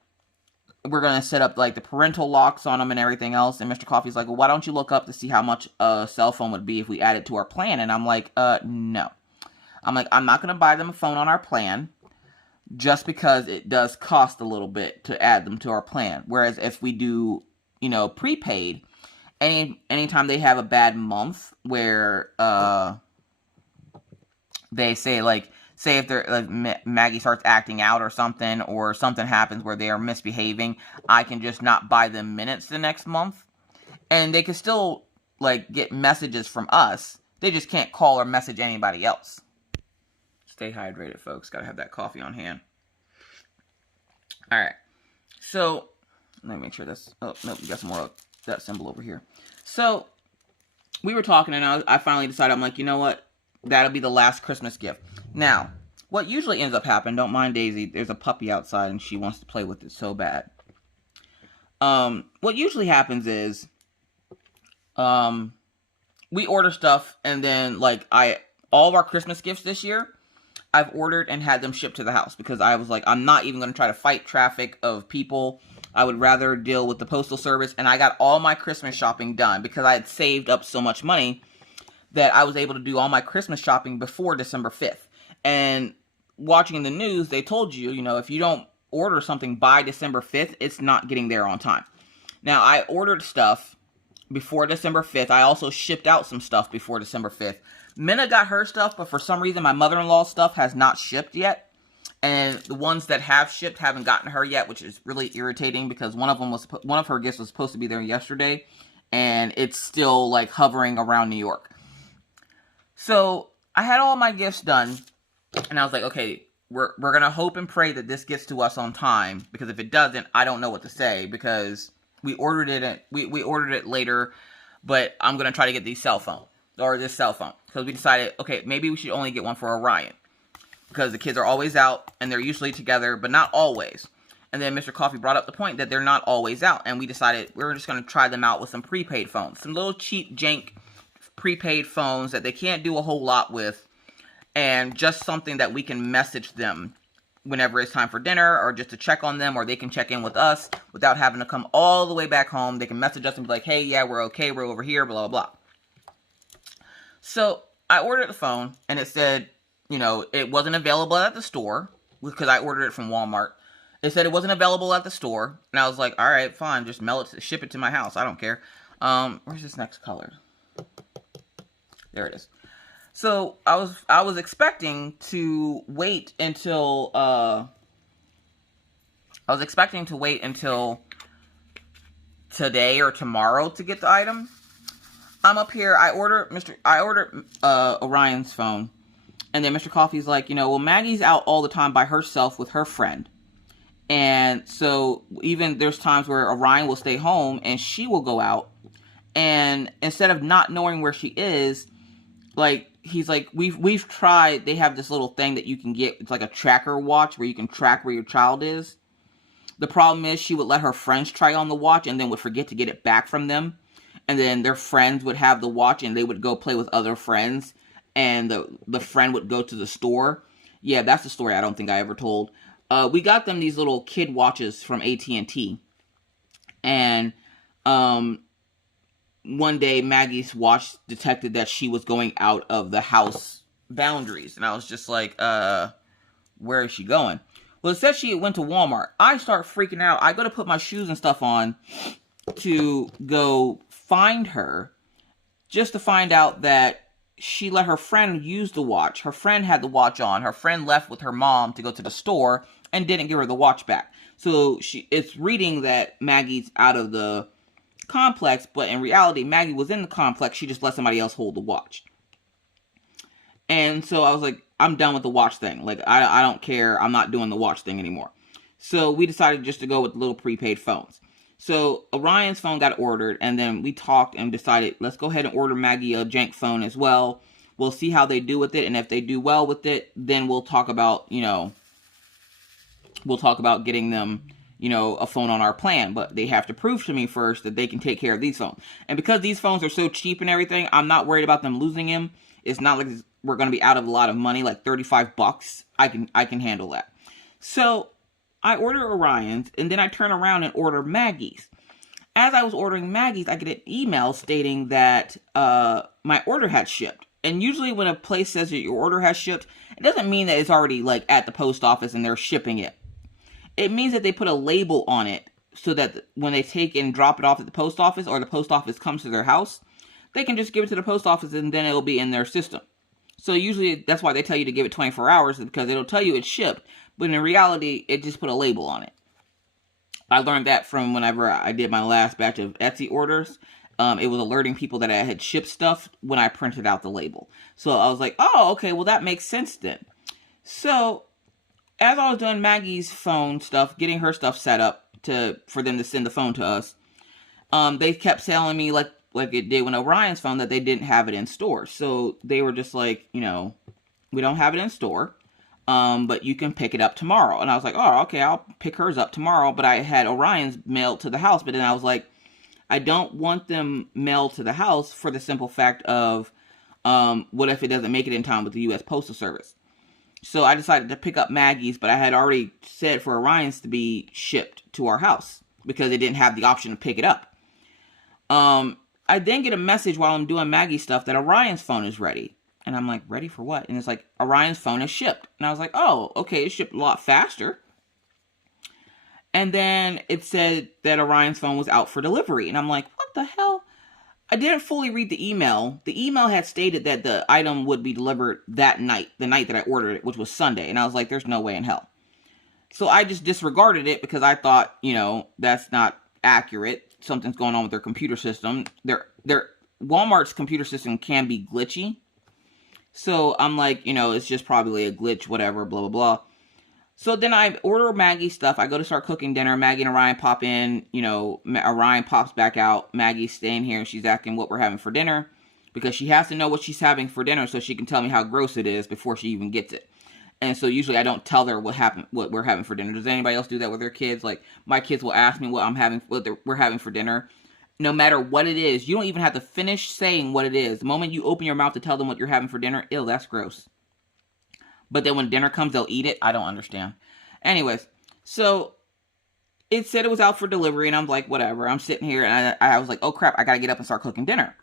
we're going to set up, like, the parental locks on them and everything else. And Mr. Coffee's like, well, why don't you look up to see how much a cell phone would be if we add it to our plan? And I'm like, no. I'm like, I'm not going to buy them a phone on our plan. Just because it does cost a little bit to add them to our plan. Whereas if we do, you know, prepaid, anytime they have a bad month where they say, like, say if they're, like, Maggie starts acting out or something happens where they are misbehaving, I can just not buy them minutes the next month. And they can still, like, get messages from us. They just can't call or message anybody else. Stay hydrated, folks. Gotta have that coffee on hand. Alright. So, let me make sure that's... Oh, nope, we got some more of that symbol over here. So, we were talking, and I finally decided, I'm like, you know what? That'll be the last Christmas gift. Now, what usually ends up happening, don't mind Daisy, there's a puppy outside, and she wants to play with it so bad. What usually happens is, we order stuff, and then, like, all of our Christmas gifts this year, I've ordered and had them shipped to the house because I was like, I'm not even going to try to fight traffic of people I would rather deal with the postal service. And I got all my Christmas shopping done because I had saved up so much money that I was able to do all my Christmas shopping before December 5th. And watching the news, they told you, you know, if you don't order something by December 5th, it's not getting there on time. Now, I ordered stuff before December 5th. I also shipped out some stuff before December 5th. Minna got her stuff, but for some reason, my mother-in-law's stuff has not shipped yet. And the ones that have shipped haven't gotten her yet, which is really irritating because one of her gifts was supposed to be there yesterday, and it's still like hovering around New York. So I had all my gifts done, and I was like, okay, we're gonna hope and pray that this gets to us on time, because if it doesn't, I don't know what to say, because we ordered it we ordered it later, but I'm gonna try to get this cell phone because we decided, okay, maybe we should only get one for Orion, because the kids are always out and they're usually together, but not always. And then Mr. Coffee brought up the point that they're not always out, and we decided we were just going to try them out with some prepaid phones, some little cheap jank prepaid phones that they can't do a whole lot with, and just something that we can message them whenever it's time for dinner, or just to check on them, or they can check in with us without having to come all the way back home. They can message us and be like, hey, yeah, we're okay, we're over here, blah, blah, blah. So I ordered the phone, and it said, you know, it wasn't available at the store, because I ordered it from Walmart. It said it wasn't available at the store, and I was like, all right, fine, just ship it to my house, I don't care. Where's this next color? There it is. So I was expecting to wait until today or tomorrow to get the item. I'm up here. I ordered Orion's phone, and then Mr. Coffee's like, you know, well, Maggie's out all the time by herself with her friend, and so even there's times where Orion will stay home and she will go out, and instead of not knowing where she is, like, he's like, we've tried. They have this little thing that you can get. It's like a tracker watch where you can track where your child is. The problem is she would let her friends try on the watch and then would forget to get it back from them. And then their friends would have the watch and they would go play with other friends. And the friend would go to the store. Yeah, that's the story I don't think I ever told. We got them these little kid watches from AT&T. And one day Maggie's watch detected that she was going out of the house boundaries. And I was just like, where is she going? Well, it said she went to Walmart. I start freaking out. I go to put my shoes and stuff on to go find her, just to find out that she let her friend use the watch. Her friend had the watch on. Her friend left with her mom to go to the store and didn't give her the watch back. So it's reading that Maggie's out of the complex, but in reality, Maggie was in the complex. She just let somebody else hold the watch. And so I was like, I'm done with the watch thing. Like, I don't care. I'm not doing the watch thing anymore. So we decided just to go with little prepaid phones. So Orion's phone got ordered, and then we talked and decided, let's go ahead and order Maggie a jank phone as well. We'll see how they do with it, and if they do well with it, then we'll talk about, getting them, a phone on our plan. But they have to prove to me first that they can take care of these phones. And because these phones are so cheap and everything, I'm not worried about them losing him. It's not like we're going to be out of a lot of money, like $35. I can handle that. So I order Orion's, and then I turn around and order Maggie's. As I was ordering Maggie's, I get an email stating that my order had shipped. And usually when a place says that your order has shipped, it doesn't mean that it's already like at the post office and they're shipping it. It means that they put a label on it so that when they take and drop it off at the post office, or the post office comes to their house, they can just give it to the post office and then it'll be in their system. So usually that's why they tell you to give it 24 hours, because it'll tell you it's shipped. But in reality, it just put a label on it. I learned that from whenever I did my last batch of Etsy orders. It was alerting people that I had shipped stuff when I printed out the label. So I was like, oh, okay, well that makes sense then. So as I was doing Maggie's phone stuff, getting her stuff set up for them to send the phone to us, they kept telling me, like it did with Orion's phone, that they didn't have it in store. So they were just like, we don't have it in store, but you can pick it up tomorrow. And I was like, oh, okay, I'll pick hers up tomorrow. But I had Orion's mailed to the house. But then I was like, I don't want them mailed to the house for the simple fact of, what if it doesn't make it in time with the U.S. Postal Service? So I decided to pick up Maggie's, but I had already said for Orion's to be shipped to our house. because it didn't have the option to pick it up. I then get a message while I'm doing Maggie's stuff that Orion's phone is ready. And I'm like, ready for what? And it's like, Orion's phone is shipped. And I was like, oh, okay, it's shipped a lot faster. And then it said that Orion's phone was out for delivery. And I'm like, what the hell? I didn't fully read the email. The email had stated that the item would be delivered that night, the night that I ordered it, which was Sunday. And I was like, there's no way in hell. So I just disregarded it because I thought, that's not accurate. Something's going on with their computer system. Walmart's computer system can be glitchy. So I'm like, it's just probably a glitch, whatever, blah, blah, blah. So then I order Maggie's stuff. I go to start cooking dinner. Maggie and Orion pop in. Orion pops back out. Maggie's staying here. She's asking what we're having for dinner because she has to know what she's having for dinner so she can tell me how gross it is before she even gets it. And so usually I don't tell her what we're having for dinner. Does anybody else do that with their kids? Like, my kids will ask me what we're having for dinner. No matter what it is, you don't even have to finish saying what it is. The moment you open your mouth to tell them what you're having for dinner, ew, that's gross. But then when dinner comes, they'll eat it. I don't understand. Anyways, so it said it was out for delivery, and I'm like, whatever. I'm sitting here, and I was like, oh, crap, I got to get up and start cooking dinner.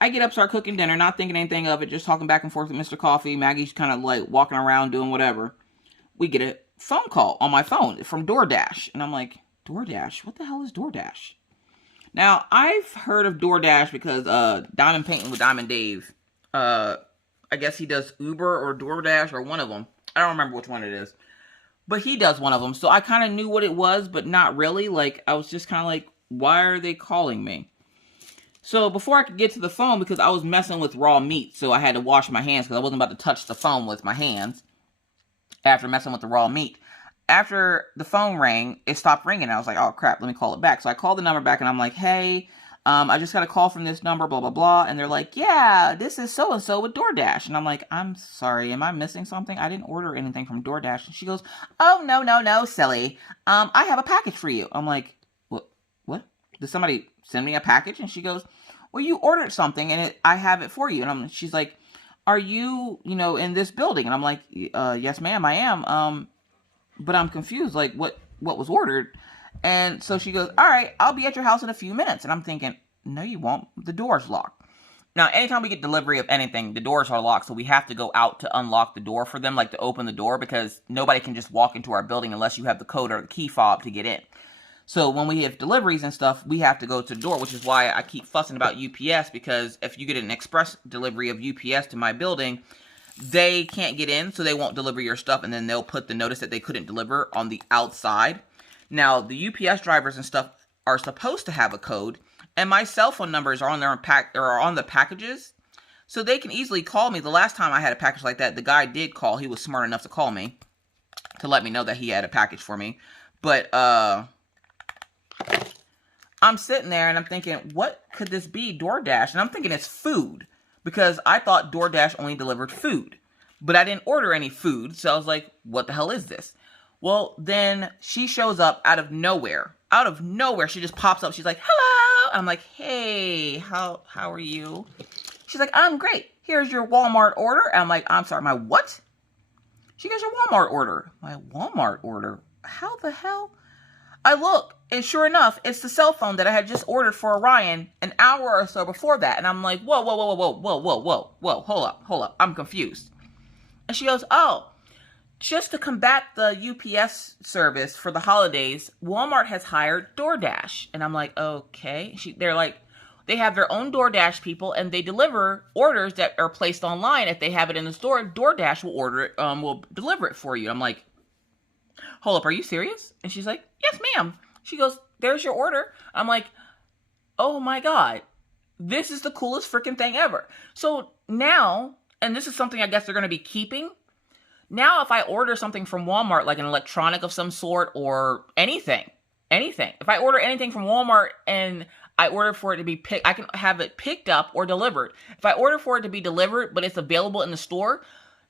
I get up, start cooking dinner, not thinking anything of it, just talking back and forth with Mr. Coffee. Maggie's kind of like walking around doing whatever. We get a phone call on my phone from DoorDash. And I'm like, DoorDash? What the hell is DoorDash? Now, I've heard of DoorDash because Diamond Painting with Diamond Dave, I guess he does Uber or DoorDash or one of them. I don't remember which one it is. But he does one of them. So I kind of knew what it was, but not really. Like, I was just kind of like, why are they calling me? So before I could get to the phone, because I was messing with raw meat, so I had to wash my hands because I wasn't about to touch the phone with my hands after messing with the raw meat. After the phone rang, it stopped ringing. I was like, oh, crap, let me call it back. So I called the number back, and I'm like, hey, I just got a call from this number, blah, blah, blah. And they're like, yeah, this is so-and-so with DoorDash. And I'm like, I'm sorry, am I missing something? I didn't order anything from DoorDash. And she goes, oh, no, silly. I have a package for you. I'm like, what? Did somebody send me a package? And she goes, well, you ordered something, and I have it for you. And she's like, are you, in this building? And I'm like, yes, ma'am, I am. But I'm confused, like, what was ordered? And so she goes, all right, I'll be at your house in a few minutes. And I'm thinking, no, you won't. The door's locked. Now, anytime we get delivery of anything, the doors are locked. So we have to go out to unlock the door for them, like to open the door, because nobody can just walk into our building unless you have the code or the key fob to get in. So when we have deliveries and stuff, we have to go to the door, which is why I keep fussing about UPS, because if you get an express delivery of UPS to my building, they can't get in, so they won't deliver your stuff, and then they'll put the notice that they couldn't deliver on the outside. Now, the UPS drivers and stuff are supposed to have a code, and my cell phone numbers are on on the packages, so they can easily call me. The last time I had a package like that, the guy did call. He was smart enough to call me to let me know that he had a package for me. But I'm sitting there and I'm thinking, what could this be? DoorDash. And I'm thinking it's food, because I thought DoorDash only delivered food, but I didn't order any food. So I was like, what the hell is this? Well, then she shows up out of nowhere. Out of nowhere, she just pops up. She's like, hello. I'm like, hey, how are you? She's like, I'm great. Here's your Walmart order. And I'm like, I'm sorry, my what? She goes, your Walmart order. My Walmart order? How the hell? I look, and sure enough, it's the cell phone that I had just ordered for Orion an hour or so before that. And I'm like, whoa, hold up. I'm confused. And she goes, oh, just to combat the UPS service for the holidays, Walmart has hired DoorDash. And I'm like, okay. They're like, they have their own DoorDash people, and they deliver orders that are placed online. If they have it in the store, DoorDash will order it, will deliver it for you. I'm like, hold up, are you serious? And she's like, yes, ma'am. She goes, there's your order. I'm like, oh my God, this is the coolest freaking thing ever. So now, and this is something I guess they're going to be keeping. Now, if I order something from Walmart, like an electronic of some sort or anything, if I order anything from Walmart and I order for it to be picked, I can have it picked up or delivered. If I order for it to be delivered, but it's available in the store,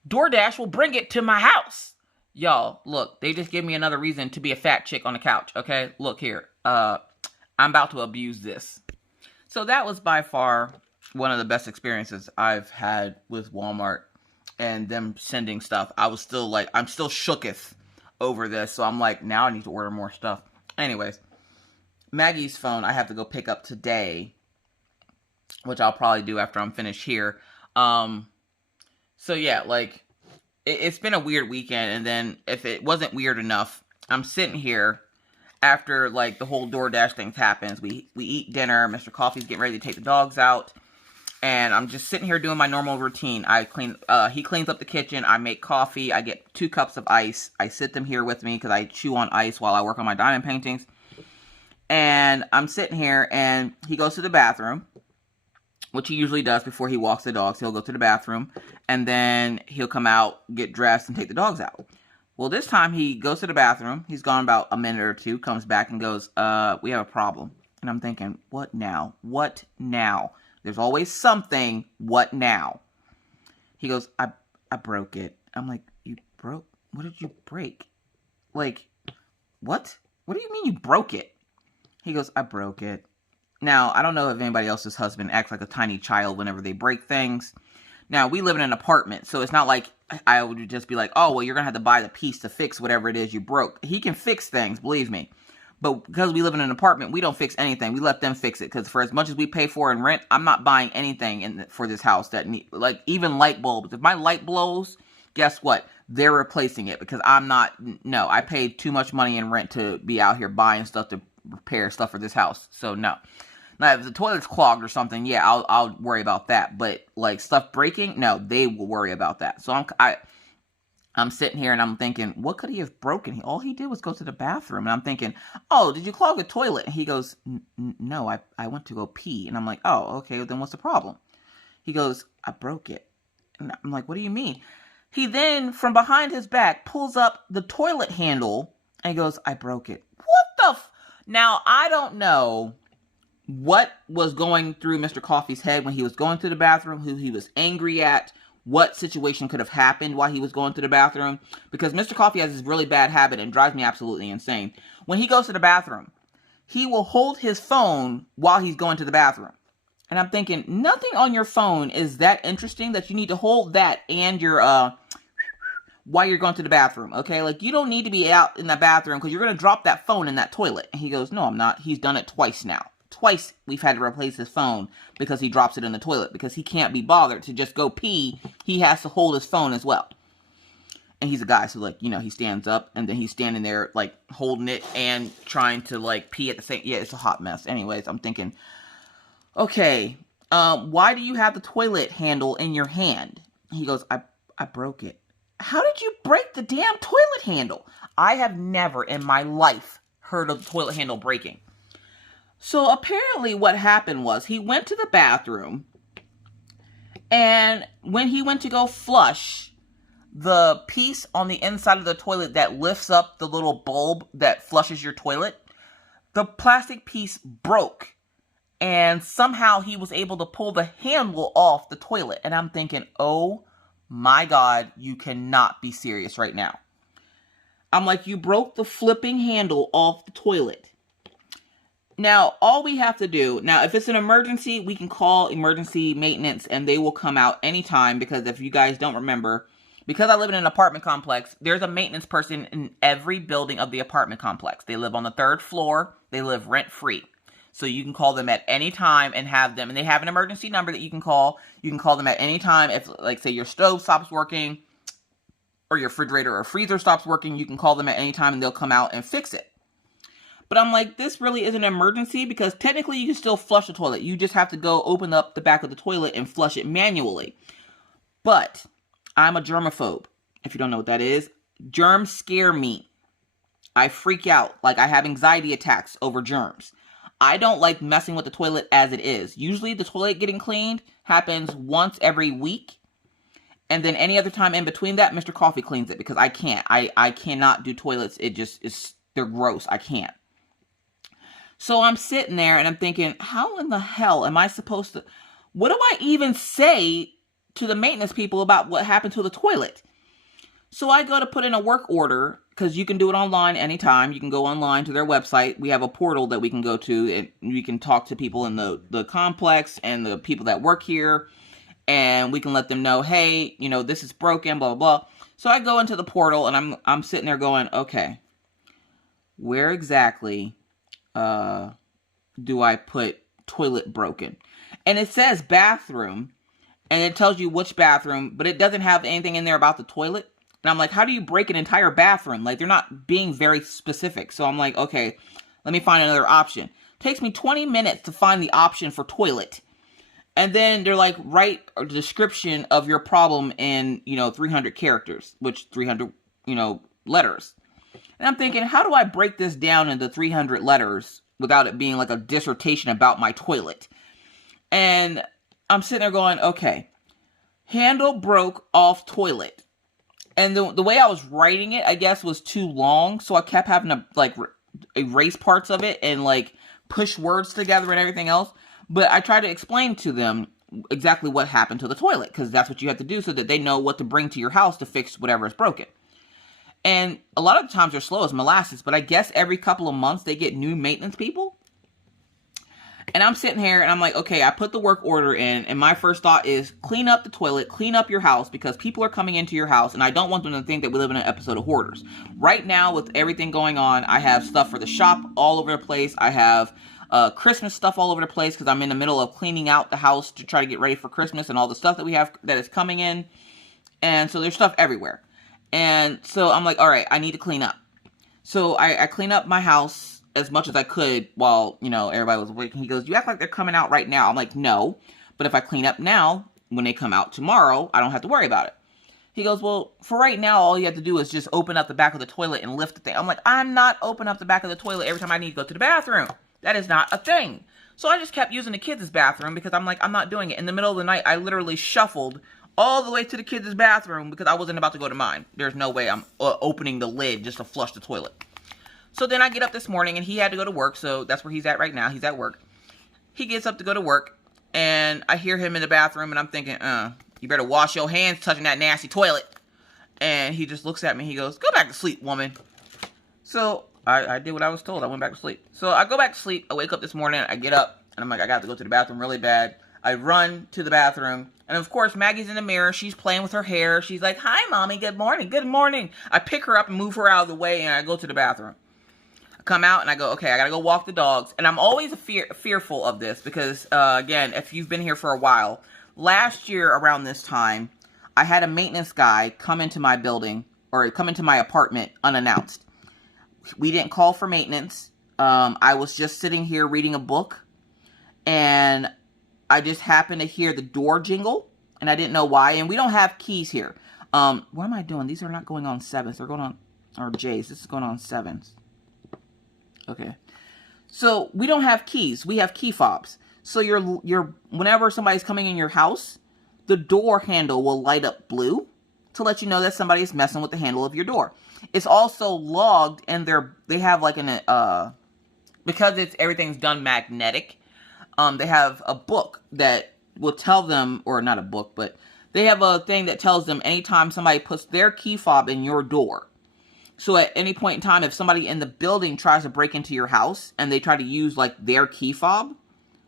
DoorDash will bring it to my house. Y'all, look, they just give me another reason to be a fat chick on the couch, okay? Look here, I'm about to abuse this. So that was by far one of the best experiences I've had with Walmart and them sending stuff. I was still like, I'm still shooketh over this, so I'm like, now I need to order more stuff. Anyways, Maggie's phone I have to go pick up today, which I'll probably do after I'm finished here. So yeah, like, it's been a weird weekend, and then if it wasn't weird enough, I'm sitting here after, like, the whole DoorDash thing happens. We eat dinner, Mr. Coffee's getting ready to take the dogs out, and I'm just sitting here doing my normal routine. He cleans up the kitchen, I make coffee, I get 2 cups of ice, I sit them here with me, because I chew on ice while I work on my diamond paintings, and I'm sitting here, and he goes to the bathroom, which he usually does before he walks the dogs. He'll go to the bathroom, and then he'll come out, get dressed, and take the dogs out. Well, this time he goes to the bathroom. He's gone about a minute or two, comes back and goes, we have a problem. And I'm thinking, what now? What now? There's always something. What now? He goes, I broke it. I'm like, you broke? What did you break? Like, what? What do you mean you broke it? He goes, I broke it. Now, I don't know if anybody else's husband acts like a tiny child whenever they break things. Now, we live in an apartment, so it's not like I would just be like, oh, well, you're going to have to buy the piece to fix whatever it is you broke. He can fix things, believe me. But because we live in an apartment, we don't fix anything. We let them fix it, because for as much as we pay for in rent, I'm not buying anything for this house that like, even light bulbs. If my light blows, guess what? They're replacing it, because no, I paid too much money in rent to be out here buying stuff to repair stuff for this house, so no. Now, if the toilet's clogged or something, yeah, I'll worry about that. But, like, stuff breaking, no, they will worry about that. So I'm sitting here and I'm thinking, what could he have broken? All he did was go to the bathroom. And I'm thinking, oh, did you clog the toilet? And he goes, no, I went to go pee. And I'm like, oh, okay, well, then what's the problem? He goes, I broke it. And I'm like, what do you mean? He then, from behind his back, pulls up the toilet handle and he goes, I broke it. What the Now, I don't know what was going through Mr. Coffee's head when he was going to the bathroom, who he was angry at, what situation could have happened while he was going to the bathroom. Because Mr. Coffee has this really bad habit and drives me absolutely insane. When he goes to the bathroom, he will hold his phone while he's going to the bathroom. And I'm thinking, nothing on your phone is that interesting that you need to hold that and your, while you're going to the bathroom, okay? Like, you don't need to be out in the bathroom because you're going to drop that phone in that toilet. And he goes, no, I'm not. He's done it twice now. Twice we've had to replace his phone because he drops it in the toilet, because he can't be bothered to just go pee. He has to hold his phone as well. And he's a guy, so, like, you know, he stands up and then he's standing there, like, holding it and trying to, like, pee at the same. Yeah, it's a hot mess. Anyways, I'm thinking, okay, why do you have the toilet handle in your hand? He goes, I broke it. How did you break the damn toilet handle? I have never in my life heard of the toilet handle breaking. So apparently what happened was he went to the bathroom, and when he went to go flush, the piece on the inside of the toilet that lifts up the little bulb that flushes your toilet, the plastic piece broke, and somehow he was able to pull the handle off the toilet. And I'm thinking, oh my God, you cannot be serious right now. I'm like, you broke the flipping handle off the toilet. Now, all we have to do, now, if it's an emergency, we can call emergency maintenance and they will come out anytime, because if you guys don't remember, because I live in an apartment complex, there's a maintenance person in every building of the apartment complex. They live on the 3rd floor. They live rent-free. So you can call them at any time and have them, and they have an emergency number that you can call. You can call them at any time. If, like, say your stove stops working or your refrigerator or freezer stops working, you can call them at any time and they'll come out and fix it. But I'm like, this really is an emergency, because technically you can still flush the toilet. You just have to go open up the back of the toilet and flush it manually. But I'm a germaphobe. If you don't know what that is, germs scare me. I freak out. Like, I have anxiety attacks over germs. I don't like messing with the toilet as it is. Usually the toilet getting cleaned happens once every week. And then any other time in between that, Mr. Coffee cleans it, because I can't. I cannot do toilets. It just is, they're gross. I can't. So I'm sitting there and I'm thinking, how in the hell am I supposed to, what do I even say to the maintenance people about what happened to the toilet? So I go to put in a work order, because you can do it online anytime. You can go online to their website. We have a portal that we can go to, and we can talk to people in the complex and the people that work here. And we can let them know, hey, you know, this is broken, blah, blah, blah. So I go into the portal and I'm sitting there going, okay, where exactly do I put toilet broken? And it says bathroom, and it tells you which bathroom, but it doesn't have anything in there about the toilet. And I'm like, how do you break an entire bathroom? Like, they're not being very specific. So I'm like, okay, let me find another option. Takes me 20 minutes to find the option for toilet. And then they're like, write a description of your problem in, 300 characters, which 300, letters. And I'm thinking, how do I break this down into 300 letters without it being like a dissertation about my toilet? And I'm sitting there going, okay, handle broke off toilet. And the way I was writing it, I guess, was too long. So I kept having to, like, erase parts of it and, like, push words together and everything else. But I tried to explain to them exactly what happened to the toilet, because that's what you have to do so that they know what to bring to your house to fix whatever is broken. And a lot of the times they're slow as molasses, but I guess every couple of months they get new maintenance people. And I'm sitting here and I'm like, okay, I put the work order in, and my first thought is clean up the toilet, clean up your house, because people are coming into your house and I don't want them to think that we live in an episode of Hoarders. Right now, with everything going on, I have stuff for the shop all over the place. I have Christmas stuff all over the place because I'm in the middle of cleaning out the house to try to get ready for Christmas and all the stuff that we have that is coming in. And so there's stuff everywhere. And so I'm like, all right, I need to clean up. So I clean up my house as much as I could while, everybody was waiting. He goes, you act like they're coming out right now. I'm like, no. But if I clean up now, when they come out tomorrow, I don't have to worry about it. He goes, well, for right now, all you have to do is just open up the back of the toilet and lift the thing. I'm like, I'm not opening up the back of the toilet every time I need to go to the bathroom. That is not a thing. So I just kept using the kids' bathroom because I'm like, I'm not doing it. In the middle of the night, I literally shuffled all the way to the kids' bathroom because I wasn't about to go to mine. There's no way I'm opening the lid just to flush the toilet. So then I get up this morning and he had to go to work. So that's where he's at right now. He's at work. He gets up to go to work and I hear him in the bathroom and I'm thinking, you better wash your hands touching that nasty toilet. And he just looks at me. He goes, go back to sleep, woman. So I did what I was told. I went back to sleep. So I go back to sleep. I wake up this morning. I get up and I'm like, I got to go to the bathroom really bad. I run to the bathroom. And of course, Maggie's in the mirror. She's playing with her hair. She's like, hi, mommy. Good morning. Good morning. I pick her up and move her out of the way and I go to the bathroom. Come out and I go, okay, I gotta go walk the dogs. And I'm always fearful of this because, again, if you've been here for a while, last year around this time, I had a maintenance guy come into my building or come into my apartment unannounced. We didn't call for maintenance. I was just sitting here reading a book and I just happened to hear the door jingle and I didn't know why. And we don't have keys here. What am I doing? These are not going on 7s. They're going on, or J's. This is going on 7s. Okay, so we don't have keys. We have key fobs. So you're whenever somebody's coming in your house, the door handle will light up blue to let you know that somebody is messing with the handle of your door. It's also logged, and they have like because everything's done magnetic. They have a book that will tell them, or not a book, but they have a thing that tells them anytime somebody puts their key fob in your door. So at any point in time, if somebody in the building tries to break into your house and they try to use like their key fob,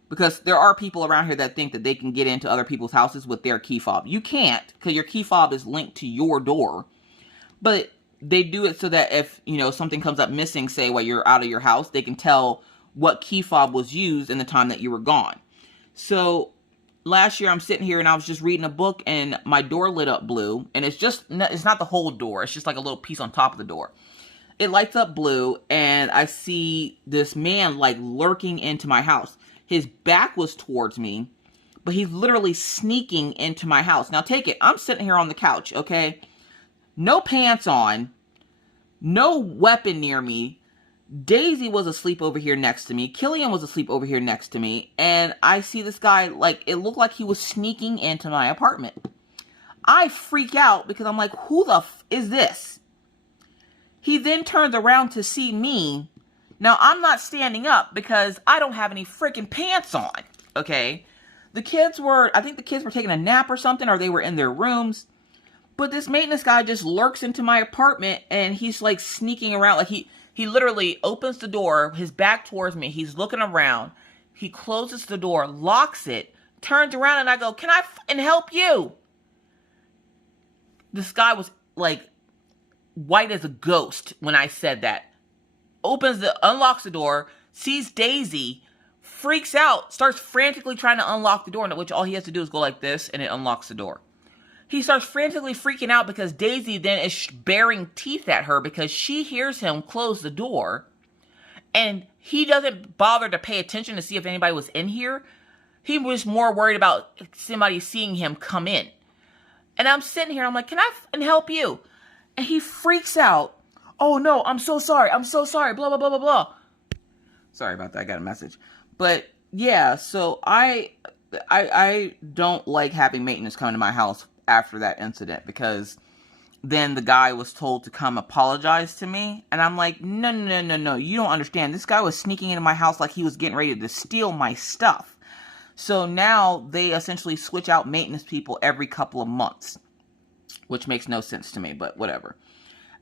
because there are people around here that think that they can get into other people's houses with their key fob. You can't, because your key fob is linked to your door. But they do it so that if, something comes up missing, say while you're out of your house, they can tell what key fob was used in the time that you were gone. So last year I'm sitting here and I was just reading a book and my door lit up blue, and it's not the whole door. It's just like a little piece on top of the door. It lights up blue and I see this man like lurking into my house. His back was towards me, but he's literally sneaking into my house. Now take it. I'm sitting here on the couch. Okay. No pants on, no weapon near me. Daisy was asleep over here next to me. Killian was asleep over here next to me. And I see this guy, like, it looked like he was sneaking into my apartment. I freak out because I'm like, who the f is this? He then turns around to see me. Now, I'm not standing up because I don't have any freaking pants on, okay? I think the kids were taking a nap or something, or they were in their rooms. But this maintenance guy just lurks into my apartment and he's, like, sneaking around. Like, he literally opens the door, his back towards me. He's looking around. He closes the door, locks it, turns around, and I go, can I fucking help you? This guy was like white as a ghost when I said that. unlocks the door, sees Daisy, freaks out, starts frantically trying to unlock the door, which all he has to do is go like this, and it unlocks the door. He starts frantically freaking out because Daisy then is baring teeth at her because she hears him close the door, and he doesn't bother to pay attention to see if anybody was in here. He was more worried about somebody seeing him come in. And I'm sitting here, I'm like, can I help you? And he freaks out. Oh no, I'm so sorry, blah, blah, blah, blah, blah. Sorry about that, I got a message. But yeah, so I don't like having maintenance come to my house after that incident, because then the guy was told to come apologize to me. And I'm like, no, you don't understand. This guy was sneaking into my house like he was getting ready to steal my stuff. So now they essentially switch out maintenance people every couple of months, which makes no sense to me, but whatever.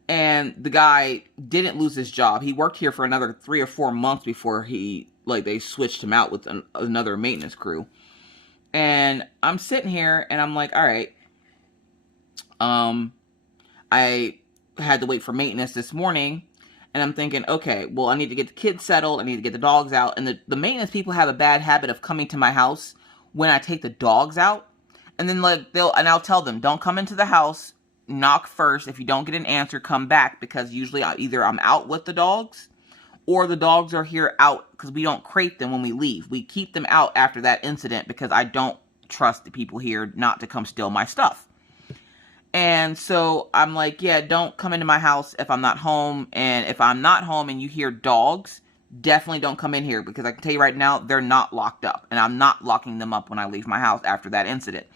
And the guy didn't lose his job. He worked here for another 3 or 4 months before they switched him out with another maintenance crew. And I'm sitting here and I'm like, all right. I had to wait for maintenance this morning, and I'm thinking, okay, well, I need to get the kids settled. I need to get the dogs out. And the maintenance people have a bad habit of coming to my house when I take the dogs out. And then I'll tell them, don't come into the house, knock first. If you don't get an answer, come back, because usually either I'm out with the dogs or the dogs are here out, because we don't crate them when we leave. We keep them out after that incident because I don't trust the people here not to come steal my stuff. And so I'm like, yeah, don't come into my house if I'm not home. And if I'm not home and you hear dogs, definitely don't come in here, because I can tell you right now, they're not locked up. And I'm not locking them up when I leave my house after that incident.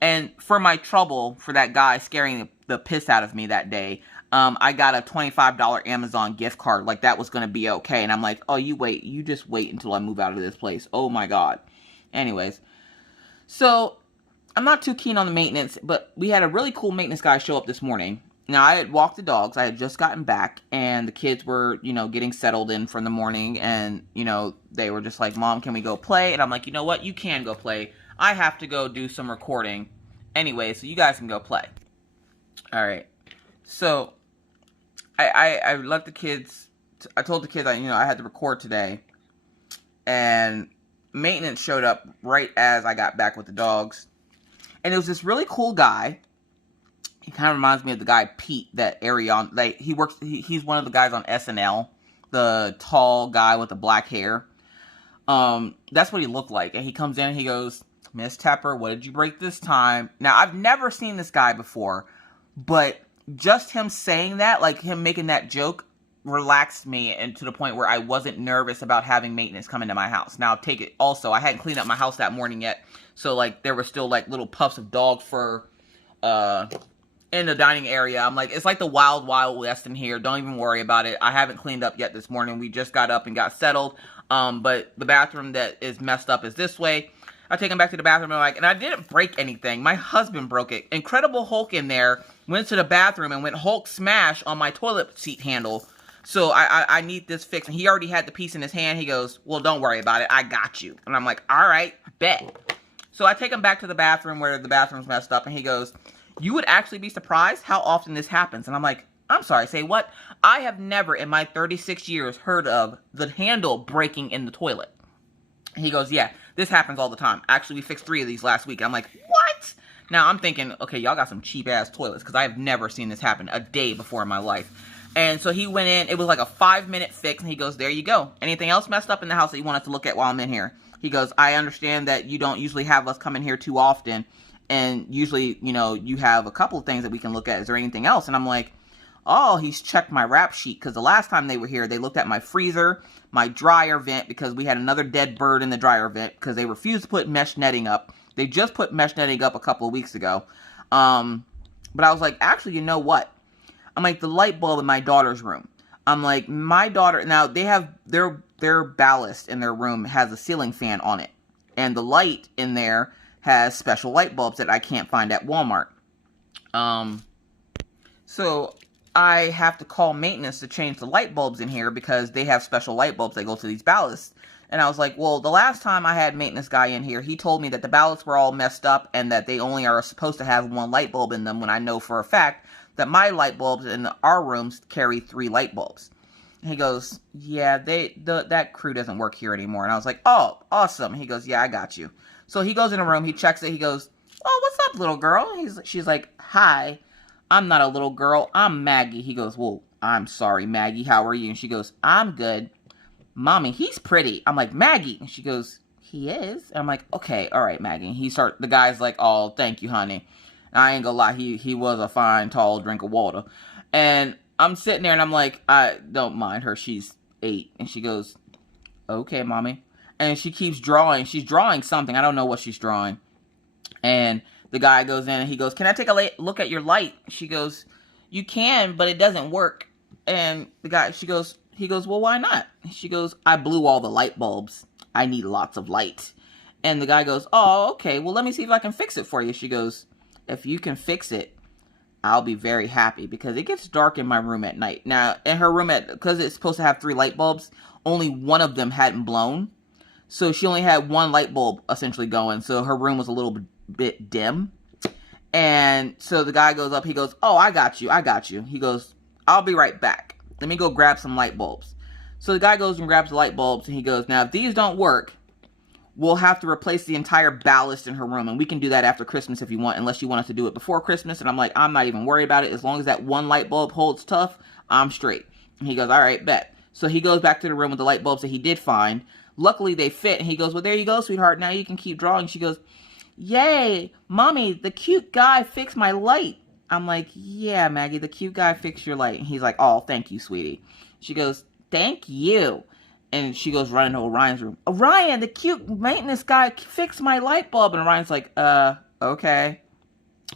And for my trouble, for that guy scaring the piss out of me that day, I got a $25 Amazon gift card. Like, that was going to be okay. And I'm like, oh, you just wait until I move out of this place. Oh my God. Anyways, so I'm not too keen on the maintenance, but we had a really cool maintenance guy show up this morning. Now, I had walked the dogs. I had just gotten back, and the kids were, getting settled in from the morning. And, they were just like, Mom, can we go play? And I'm like, you know what? You can go play. I have to go do some recording anyway, so you guys can go play. All right. So I let the kids, I told the kids, I had to record today. And maintenance showed up right as I got back with the dogs. And it was this really cool guy. He kind of reminds me of the guy Pete that Arion, he's one of the guys on SNL, the tall guy with the black hair. That's what he looked like. And he comes in and he goes, Miss Tepper, what did you break this time? Now, I've never seen this guy before, but just him saying that, like him making that joke, relaxed me, and to the point where I wasn't nervous about having maintenance come into my house. Now, take it also, I hadn't cleaned up my house that morning yet, so there were still little puffs of dog fur in the dining area. I'm like, it's like the wild west in here. Don't even worry about it. I haven't cleaned up yet this morning. We just got up and got settled. But the bathroom that is messed up is this way. I take him back to the bathroom and I didn't break anything. My husband broke it. Incredible Hulk in there went to the bathroom and went Hulk smash on my toilet seat handle. So I need this fixed. And he already had the piece in his hand. He goes, well, don't worry about it. I got you. And I'm like, all right, bet. So I take him back to the bathroom where the bathroom's messed up. And he goes, you would actually be surprised how often this happens. And I'm like, I'm sorry, say what? I have never in my 36 years heard of the handle breaking in the toilet. He goes, yeah, this happens all the time. Actually, we fixed 3 of these last week. I'm like, what? Now, I'm thinking, okay, y'all got some cheap-ass toilets, because I have never seen this happen a day before in my life. And so he went in. It was like a 5-minute fix, and he goes, there you go. Anything else messed up in the house that you want us to look at while I'm in here? He goes, I understand that you don't usually have us come in here too often, and usually, you have a couple of things that we can look at. Is there anything else? And I'm like, oh, he's checked my rap sheet, because the last time they were here, they looked at my freezer, my dryer vent, because we had another dead bird in the dryer vent, because they refused to put mesh netting up. They just put mesh netting up a couple of weeks ago. But I was like, actually, you know what? I'm like, the light bulb in my daughter's room. I'm like, my daughter, now they have their ballast in their room has a ceiling fan on it. And the light in there has special light bulbs that I can't find at Walmart. So I have to call maintenance to change the light bulbs in here, because they have special light bulbs that go to these ballasts. And I was like, well, the last time I had maintenance guy in here, he told me that the ballasts were all messed up and that they only are supposed to have 1 light bulb in them, when I know for a fact that my light bulbs in our rooms carry 3 light bulbs. He goes, yeah, that crew doesn't work here anymore. And I was like, oh, awesome. He goes, yeah, I got you. So he goes in a room, he checks it, he goes, oh, what's up, little girl? She's like, hi, I'm not a little girl, I'm Maggie. He goes, well, I'm sorry, Maggie, how are you? And she goes, I'm good. Mommy, he's pretty. I'm like, Maggie. And she goes, he is? And I'm like, okay, all right, Maggie. The guy's like, oh, thank you, honey. And I ain't gonna lie, he was a fine, tall drink of water. And I'm sitting there and I'm like, I don't mind her. She's 8. And she goes, okay, mommy. And she keeps drawing. She's drawing something. I don't know what she's drawing. And the guy goes in and he goes, can I take a look at your light? She goes, you can, but it doesn't work. And he goes, well, why not? She goes, I blew all the light bulbs. I need lots of light. And the guy goes, oh, okay. Well, let me see if I can fix it for you. She goes, if you can fix it, I'll be very happy, because it gets dark in my room at night. Now, in her room, because it's supposed to have 3 light bulbs, only one of them hadn't blown. So she only had 1 light bulb essentially going. So her room was a little bit dim. And so the guy goes up. He goes, oh, I got you. He goes, I'll be right back. Let me go grab some light bulbs. So the guy goes and grabs the light bulbs. And he goes, now, if these don't work, we'll have to replace the entire ballast in her room. And we can do that after Christmas if you want, unless you want us to do it before Christmas. And I'm like, I'm not even worried about it. As long as that 1 light bulb holds tough, I'm straight. And he goes, all right, bet. So he goes back to the room with the light bulbs that he did find. Luckily, they fit. And he goes, well, there you go, sweetheart. Now you can keep drawing. She goes, yay, mommy, the cute guy fixed my light. I'm like, yeah, Maggie, the cute guy fixed your light. And he's like, oh, thank you, sweetie. She goes, thank you. And she goes running to Orion's room. Orion, the cute maintenance guy fixed my light bulb. And Orion's like, okay.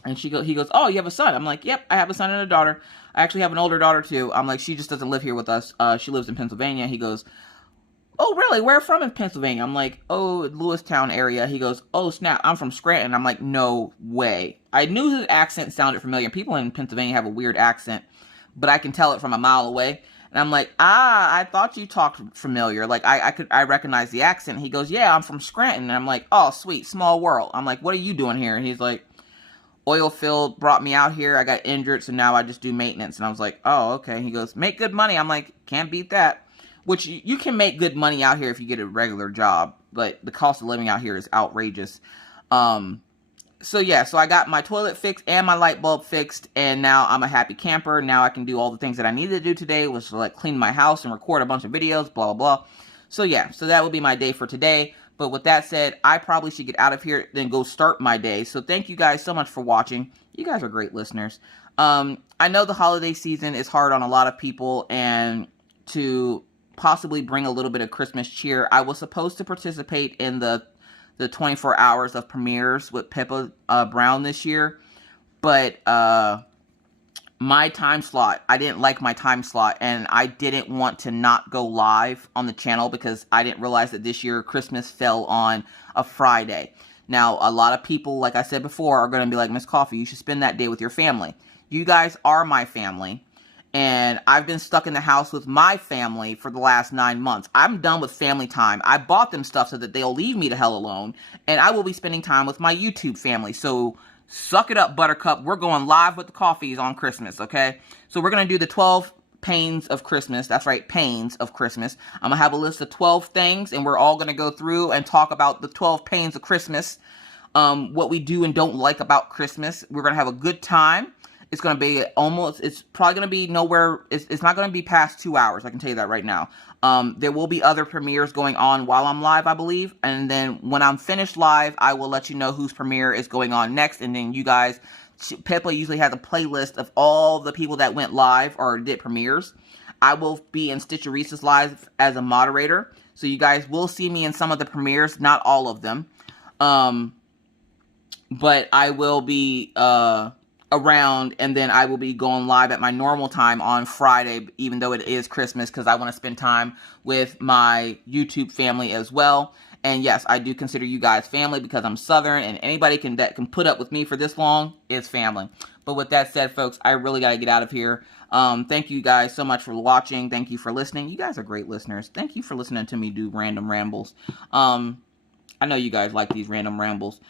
And he goes, oh, you have a son? I'm like, yep, I have a son and a daughter. I actually have an older daughter, too. I'm like, she just doesn't live here with us. She lives in Pennsylvania. He goes, oh, really? Where from in Pennsylvania? I'm like, oh, Lewistown area. He goes, oh, snap, I'm from Scranton. I'm like, no way. I knew his accent sounded familiar. People in Pennsylvania have a weird accent, but I can tell it from a mile away. And I'm like, I thought you talked familiar. Like, I recognize the accent. He goes, yeah, I'm from Scranton. And I'm like, oh, sweet, small world. I'm like, what are you doing here? And he's like, oil field brought me out here. I got injured, so now I just do maintenance. And I was like, oh, okay. He goes, make good money. I'm like, can't beat that. Which, you can make good money out here if you get a regular job. But the cost of living out here is outrageous. So yeah, so I got my toilet fixed and my light bulb fixed, and now I'm a happy camper. Now I can do all the things that I needed to do today, was to like clean my house and record a bunch of videos, blah, blah, blah. So yeah, so that would be my day for today. But with that said, I probably should get out of here, then go start my day. So thank you guys so much for watching. You guys are great listeners. I know the holiday season is hard on a lot of people, and to possibly bring a little bit of Christmas cheer, I was supposed to participate in the 24 hours of premieres with Pippa Brown this year, but my time slot, I didn't like my time slot, and I didn't want to not go live on the channel because I didn't realize that this year Christmas fell on a Friday. Now, a lot of people, like I said before, are going to be like, Miss Coffee, you should spend that day with your family. You guys are my family. And I've been stuck in the house with my family for the last 9 months. I'm done with family time. I bought them stuff so that they'll leave me the hell alone. And I will be spending time with my YouTube family. So suck it up, Buttercup. We're going live with the coffees on Christmas, okay? So we're going to do the 12 pains of Christmas. That's right, pains of Christmas. I'm going to have a list of 12 things, and we're all going to go through and talk about the 12 pains of Christmas. What we do and don't like about Christmas. We're going to have a good time. It's going to be it's probably going to be nowhere, it's not going to be past 2 hours, I can tell you that right now. There will be other premieres going on while I'm live, I believe, and then when I'm finished live, I will let you know whose premiere is going on next, and then you guys, Pippa usually has a playlist of all the people that went live or did premieres. I will be in Stitchereese's live as a moderator, so you guys will see me in some of the premieres, not all of them, but I will be, around, and then I will be going live at my normal time on Friday, even though it is Christmas, because I want to spend time with my YouTube family as well. And yes, I do consider you guys family because I'm Southern, and anybody that can put up with me for this long is family. But with that said, folks, I really got to get out of here. Thank you guys so much for watching. Thank you for listening. You guys are great listeners. Thank you for listening to me do random rambles. I know you guys like these random rambles.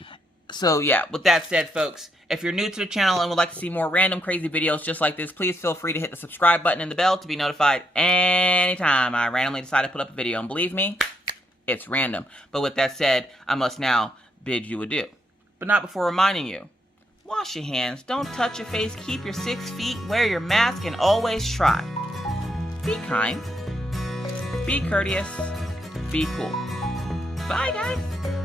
So yeah, with that said, folks, if you're new to the channel and would like to see more random crazy videos just like this, please feel free to hit the subscribe button and the bell to be notified anytime I randomly decide to put up a video. And believe me, it's random. But with that said, I must now bid you adieu. But not before reminding you, wash your hands, don't touch your face, keep your 6 feet, wear your mask, and always try. Be kind, be courteous, be cool. Bye, guys.